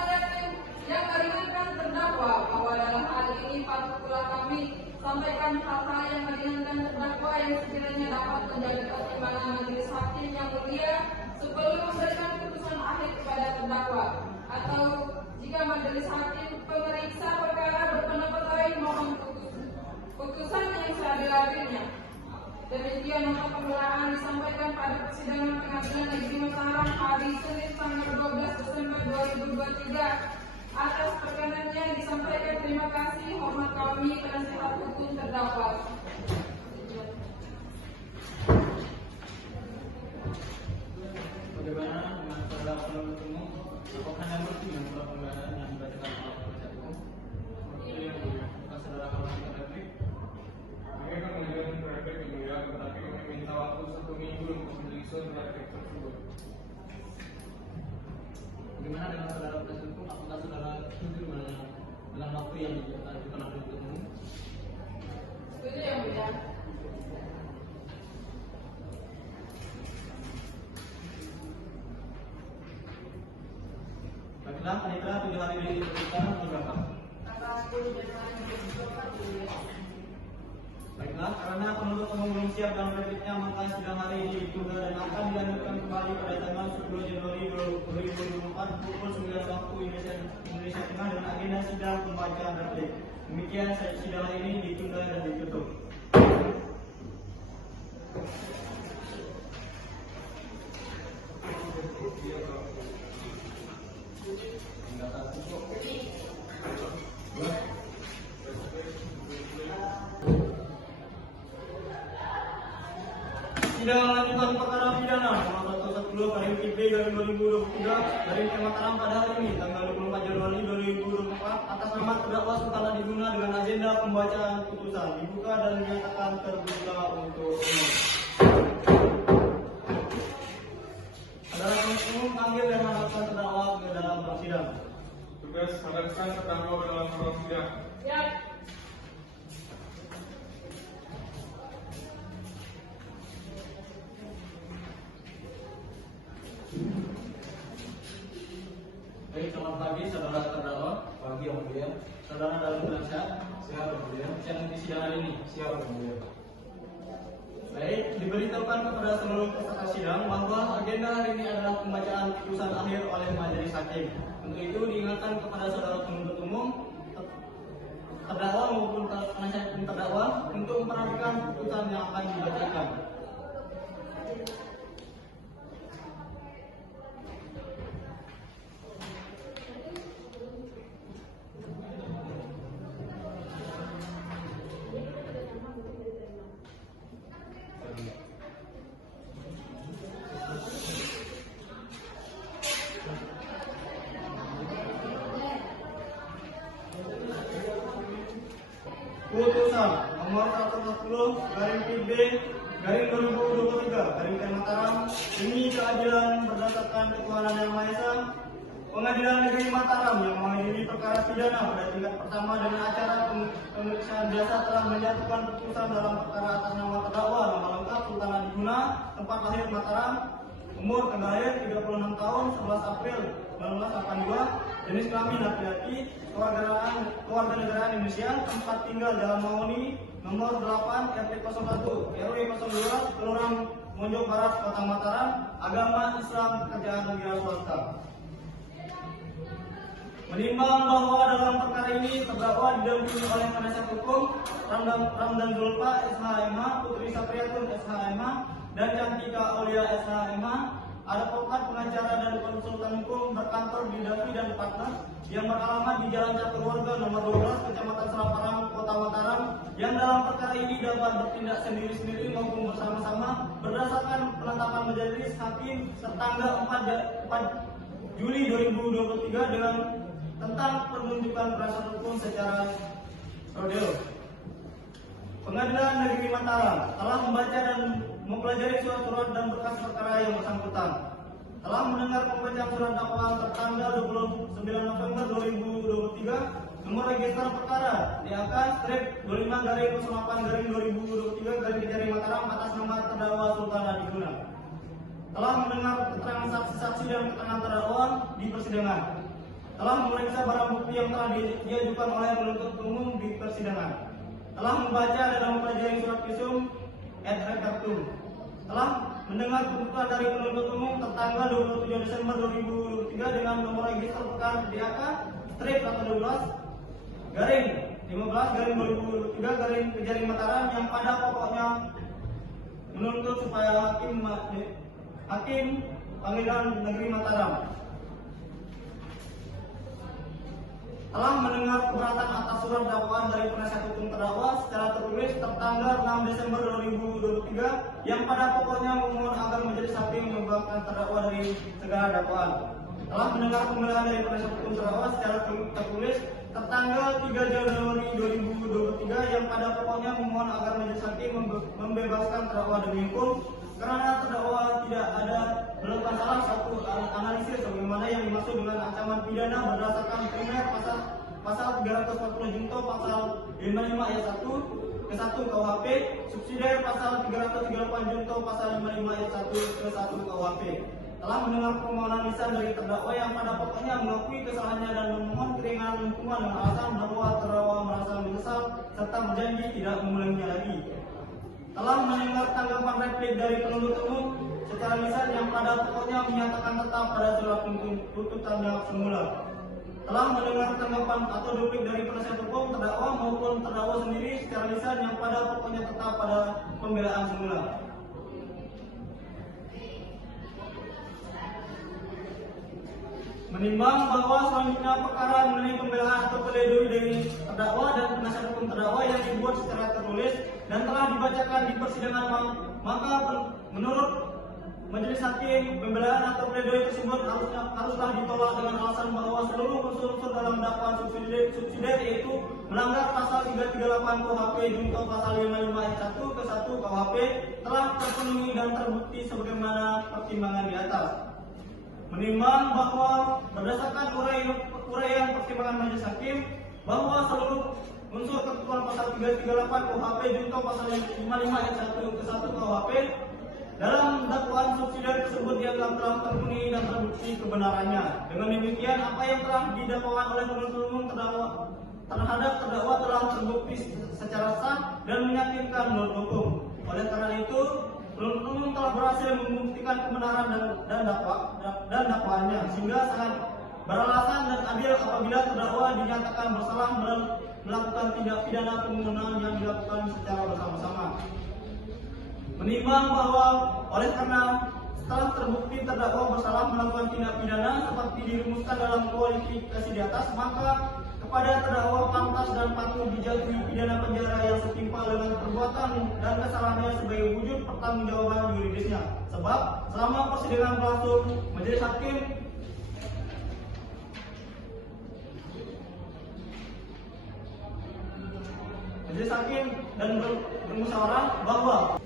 yang meringankan terdakwa bahwa dalam hal ini patut pula kami sampaikan hal-hal yang meringankan terdakwa yang sekiranya dapat menjadi pertimbangan majelis hakim yang mulia sebelum memberikan putusan akhir kepada terdakwa, atau jika majelis hakim pemeriksa perkara berpendapat lain mohon putusan yang seadil-adilnya. Demikian nota pembelaan disampaikan pada persidangan pengadilan negeri Mataram hari Senin tanggal 12 Desember 2023 2023. Atas perkenannya disampaikan terima kasih. Hormat kami penasihat hukum terdakwa. Bagaimana dengan saudara penuntut umum? Apakah Anda mengerti dengan surat pembelaan yang dibacakan oleh penasihat hukum? Seperti yang mulia, apakah saudara akan melakukan replik? Kami akan mengajukan replik yang mulia, tetapi kami minta waktu 1 minggu untuk menyusun replik tersebut. Bagaimana dengan saudara penasihat hukum? Apakah saudara setuju dengan waktu yang diajukan oleh penuntut umum? Setuju yang mulia. Baiklah, panitera 7 hari ditentukan atau berapa? Tanggal 10 Januari 2024. Baiklah, karena penuntut umum belum siap dalam repliknya, maka sidang hari ini ditunda dan akan dilanjutkan kembali pada tanggal 10 Januari 2024 pukul 9 waktu Indonesia Tengah dengan agenda sidang pembacaan replik. Demikian sidang hari ini ditunda dan ditutup. Sidang lanjutan perkara pidana nomor 110 garing PB garing 2023 garing Mataram pada hari ini tanggal 24 Januari 2024 atas nama terdakwa Sultan Adiguna dengan agenda pembacaan putusan dibuka dan dinyatakan terbuka untuk umum. Saudara penuntut umum panggil dan mengharapkan terdakwa ke dalam persidangan. Tugas hadirkan terdakwa ke dalam ruang sidang. Siap. Baik, selamat pagi saudara terdakwa. Pagi yang mulia. Saudara dalam keadaan sehat? Sehat yang mulia. Siap di sidang hari ini. Siap yang mulia. Baik, diberitahukan kepada seluruh peserta sidang bahwa agenda hari ini adalah pembacaan putusan akhir oleh majelis hakim. Untuk itu diingatkan kepada saudara penuntut umum, terdakwa maupun penasihat hukum terdakwa untuk memperhatikan putusan yang akan dibacakan. Putusan nomor 110 garing PB garing 2023 garing Mataram demi keadilan berdasarkan ketuhanan yang Maha Esa. Pengadilan Negeri Mataram yang mengadili perkara pidana pada tingkat pertama dengan acara pemeriksaan biasa telah menjatuhkan putusan dalam perkara atas nama terdakwa nama lengkap Sultan Adiguna, tempat lahir Mataram, umur tanggal lahir 36 tahun 11 April 1982, jenis kelamin laki-laki, kewarganegaraan Indonesia, tempat tinggal Jalan Mahoni, nomor 8 RT 01 RW 02 Kelurahan Monjo Barat Kota Mataram, agama Islam, pekerjaan negara swasta. Menimbang bahwa dalam perkara ini terdakwa didampingi oleh penasihat hukum Ramdan Zulfa SHMH, Putri Sapriatun SHMH, dan Cantika Aulia SHMH, advokat pengacara dan konsultan hukum berkantor di Davi dan Partner yang beralamat di Jalan Caturwarga nomor 12 Kecamatan Selaparang Kota Mataram yang dalam perkara ini dapat bertindak sendiri-sendiri maupun bersama-sama berdasarkan penetapan majelis hakim tertanggal 4 Juli 2023 dengan tentang penunjukan perasaan hukum secara rodeo. Pengadilan Negeri Mataram telah membaca dan mempelajari surat-surat dan berkas perkara yang bersangkutan. Telah mendengar pembacaan surat dakwaan tertanggal 29 November 2023 nomor register perkara DAK/25/08/2023 Kejari Mataram atas nama terdakwa Sultan Adiguna. Telah mendengar keterangan saksi-saksi dan keterangan terdakwa di persidangan. Telah memeriksa barang bukti yang telah diajukan oleh penuntut umum di persidangan. Telah membaca dan mempelajari surat visum et repertum. Telah mendengar tuntutan dari penuntut umum tertanggal 27 Desember 2023 dengan nomor register perkara DAK/13/15/2023 Kejari Mataram yang pada pokoknya menuntut supaya hakim Pengadilan Negeri Mataram telah mendengar keberatan atas surat dakwaan dari penasihat hukum terdakwa secara tertulis tertanggal 6 Desember 2023 yang pada pokoknya memohon agar majelis hakim membebaskan terdakwa dari segala dakwaan. Telah mendengar pembelaan dari penasihat hukum terdakwa secara tertulis tertanggal 3 Januari 2023 yang pada pokoknya memohon agar majelis hakim membebaskan terdakwa demi hukum karena terdakwa tidak ada melakukan salah satu analisis sebagaimana yang dimaksud dengan ancaman pidana berdasarkan primer pasal 340 junto pasal 55 ayat 1 ke 1 KUHP, subsidiar pasal 338 junto pasal 55 ayat 1 ke 1 KUHP. Telah mendengar permohonan lisan dari terdakwa yang pada pokoknya mengakui kesalahannya dan memohon keringanan hukuman dengan alasan bahwa terdakwa merasa menyesal serta berjanji tidak mengulanginya lagi. Telah mendengar tanggapan replik dari penuntut umum secara lisan yang pada pokoknya menyatakan tetap pada surat tuntutannya semula. Telah mendengar tanggapan atau duplik dari penasihat hukum terdakwa maupun terdakwa sendiri secara lisan yang pada pokoknya tetap pada pembelaan semula. Menimbang bahwa selanjutnya perkara mengenai pembelaan atau pledoi dari terdakwa dan penasihat hukum terdakwa yang dibuat secara tertulis dan telah dibacakan di persidangan, maka menurut majelis hakim pembelaan atau pledoi tersebut haruslah ditolak dengan alasan bahwa seluruh unsur-unsur dalam dakwaan subsidiar yaitu melanggar pasal 338 KUHP junto pasal 55 ayat 1 ke 1 KUHP telah terpenuhi dan terbukti sebagaimana pertimbangan di atas. Menimbang bahwa berdasarkan uraian pertimbangan majelis hakim bahwa seluruh unsur ketentuan pasal 338 KUHP junto pasal 55 ayat 1 ke 1 KUHP dalam dakwaan subsidiar tersebut dianggap telah terpenuhi dan terbukti kebenarannya. Dengan demikian apa yang telah didakwakan oleh penuntut umum terhadap terdakwa telah terbukti secara sah dan meyakinkan menurut hukum. Oleh karena itu penuntut umum telah berhasil membuktikan kebenaran dan dakwaannya sehingga sangat beralasan dan adil apabila terdakwa dinyatakan bersalah melakukan tindak pidana pembunuhan yang dilakukan secara bersama-sama. Menimbang bahwa oleh karena setelah terbukti terdakwa bersalah melakukan tindak pidana seperti dirumuskan dalam kualifikasi di atas, maka kepada terdakwa pantas dan patut dijatuhi pidana penjara yang setimpal dengan perbuatan dan kesalahannya sebagai wujud pertanggungjawaban yuridisnya. Sebab selama persidangan berlangsung, majelis hakim dan bermusyawarah bahwa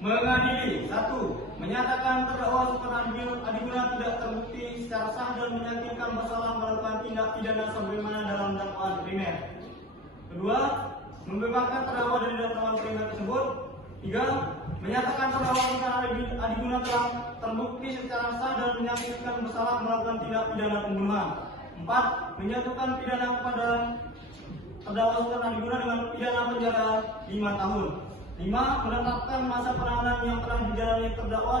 mengadili 1. Menyatakan terdakwa Sultan Adiguna tidak terbukti secara sah dan meyakinkan bersalah melakukan tindak pidana sebagaimana dalam dakwaan primer. 2. Membebaskan terdakwa dari dakwaan primer tersebut. 3. Menyatakan terdakwa Sultan Adiguna telah terbukti secara sah dan meyakinkan bersalah melakukan tindak pidana pembunuhan. 4. Menjatuhkan pidana kepada terdakwa Sultan Adiguna dengan pidana penjara 5 tahun. 5. Menetapkan masa penahanan yang telah dijalani terdakwa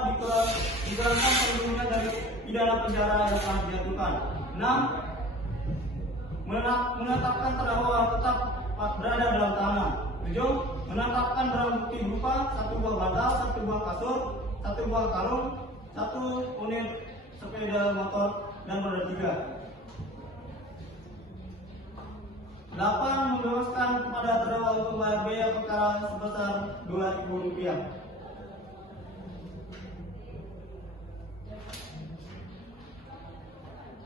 dikurangkan seluruhnya dari pidana penjara yang telah dijatuhkan. 6. Menetapkan terdakwa tetap berada dalam tahanan. 7. Menetapkan barang bukti berupa 1 buah bantal, 1 buah kasur, 1 buah karung, 1 unit sepeda motor dan roda 3. 8. Membebaskan kepada terdakwa untuk bayar biaya perkara sebesar Rp2.000.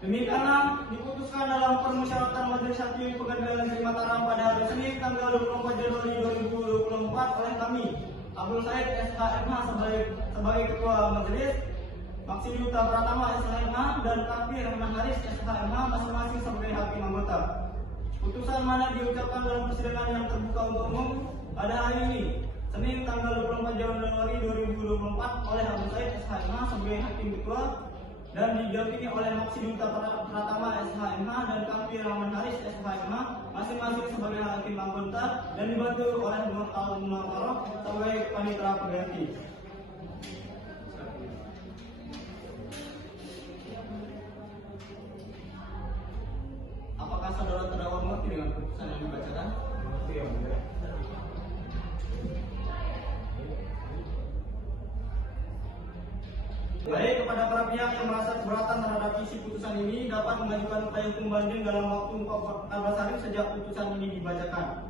Demikianlah diputuskan dalam permusyawaratan Majelis Hakim Pengadilan Negeri Mataram pada hari Senin tanggal 24 Januari 2024 oleh kami, Abdul Said SHMH sebagai Ketua Majelis, Maksud Yuta Pratama SHMH dan Kafir Rahman Haris SHMH masing-masing sebagai hakim anggota. Putusan mana diucapkan dalam persidangan yang terbuka untuk umum pada hari ini, Senin tanggal 24 Januari 2024 oleh Abdul Said SHMH sebagai hakim ketua dan didampingi oleh Maksud Yuta Pratama SHMH dan Kafir Rahman Haris SHMH masing-masing sebagai hakim anggota dan dibantu oleh Nur Al-Munawwarah sebagai panitera pengganti. Apakah saudara terdakwa mengerti dengan putusan yang dibacakan? Mengerti ya, Mulia. Baik, kepada para pihak yang merasa keberatan terhadap isi putusan ini dapat mengajukan upaya hukum banding dalam waktu 14 hari sejak putusan ini dibacakan.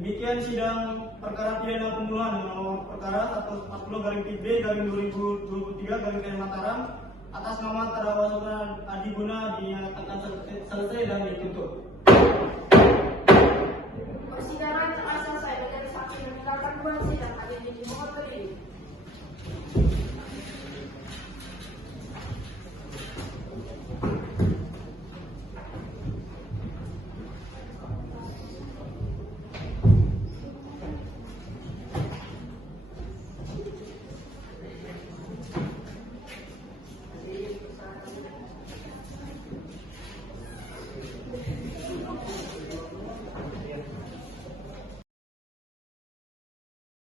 Demikian sidang perkara pidana pembunuhan dengan nomor perkara 140/B/2023 Mataram atas nama terdakwa Sultan Adiguna dinyatakan selesai dan ditutup. Persidangan telah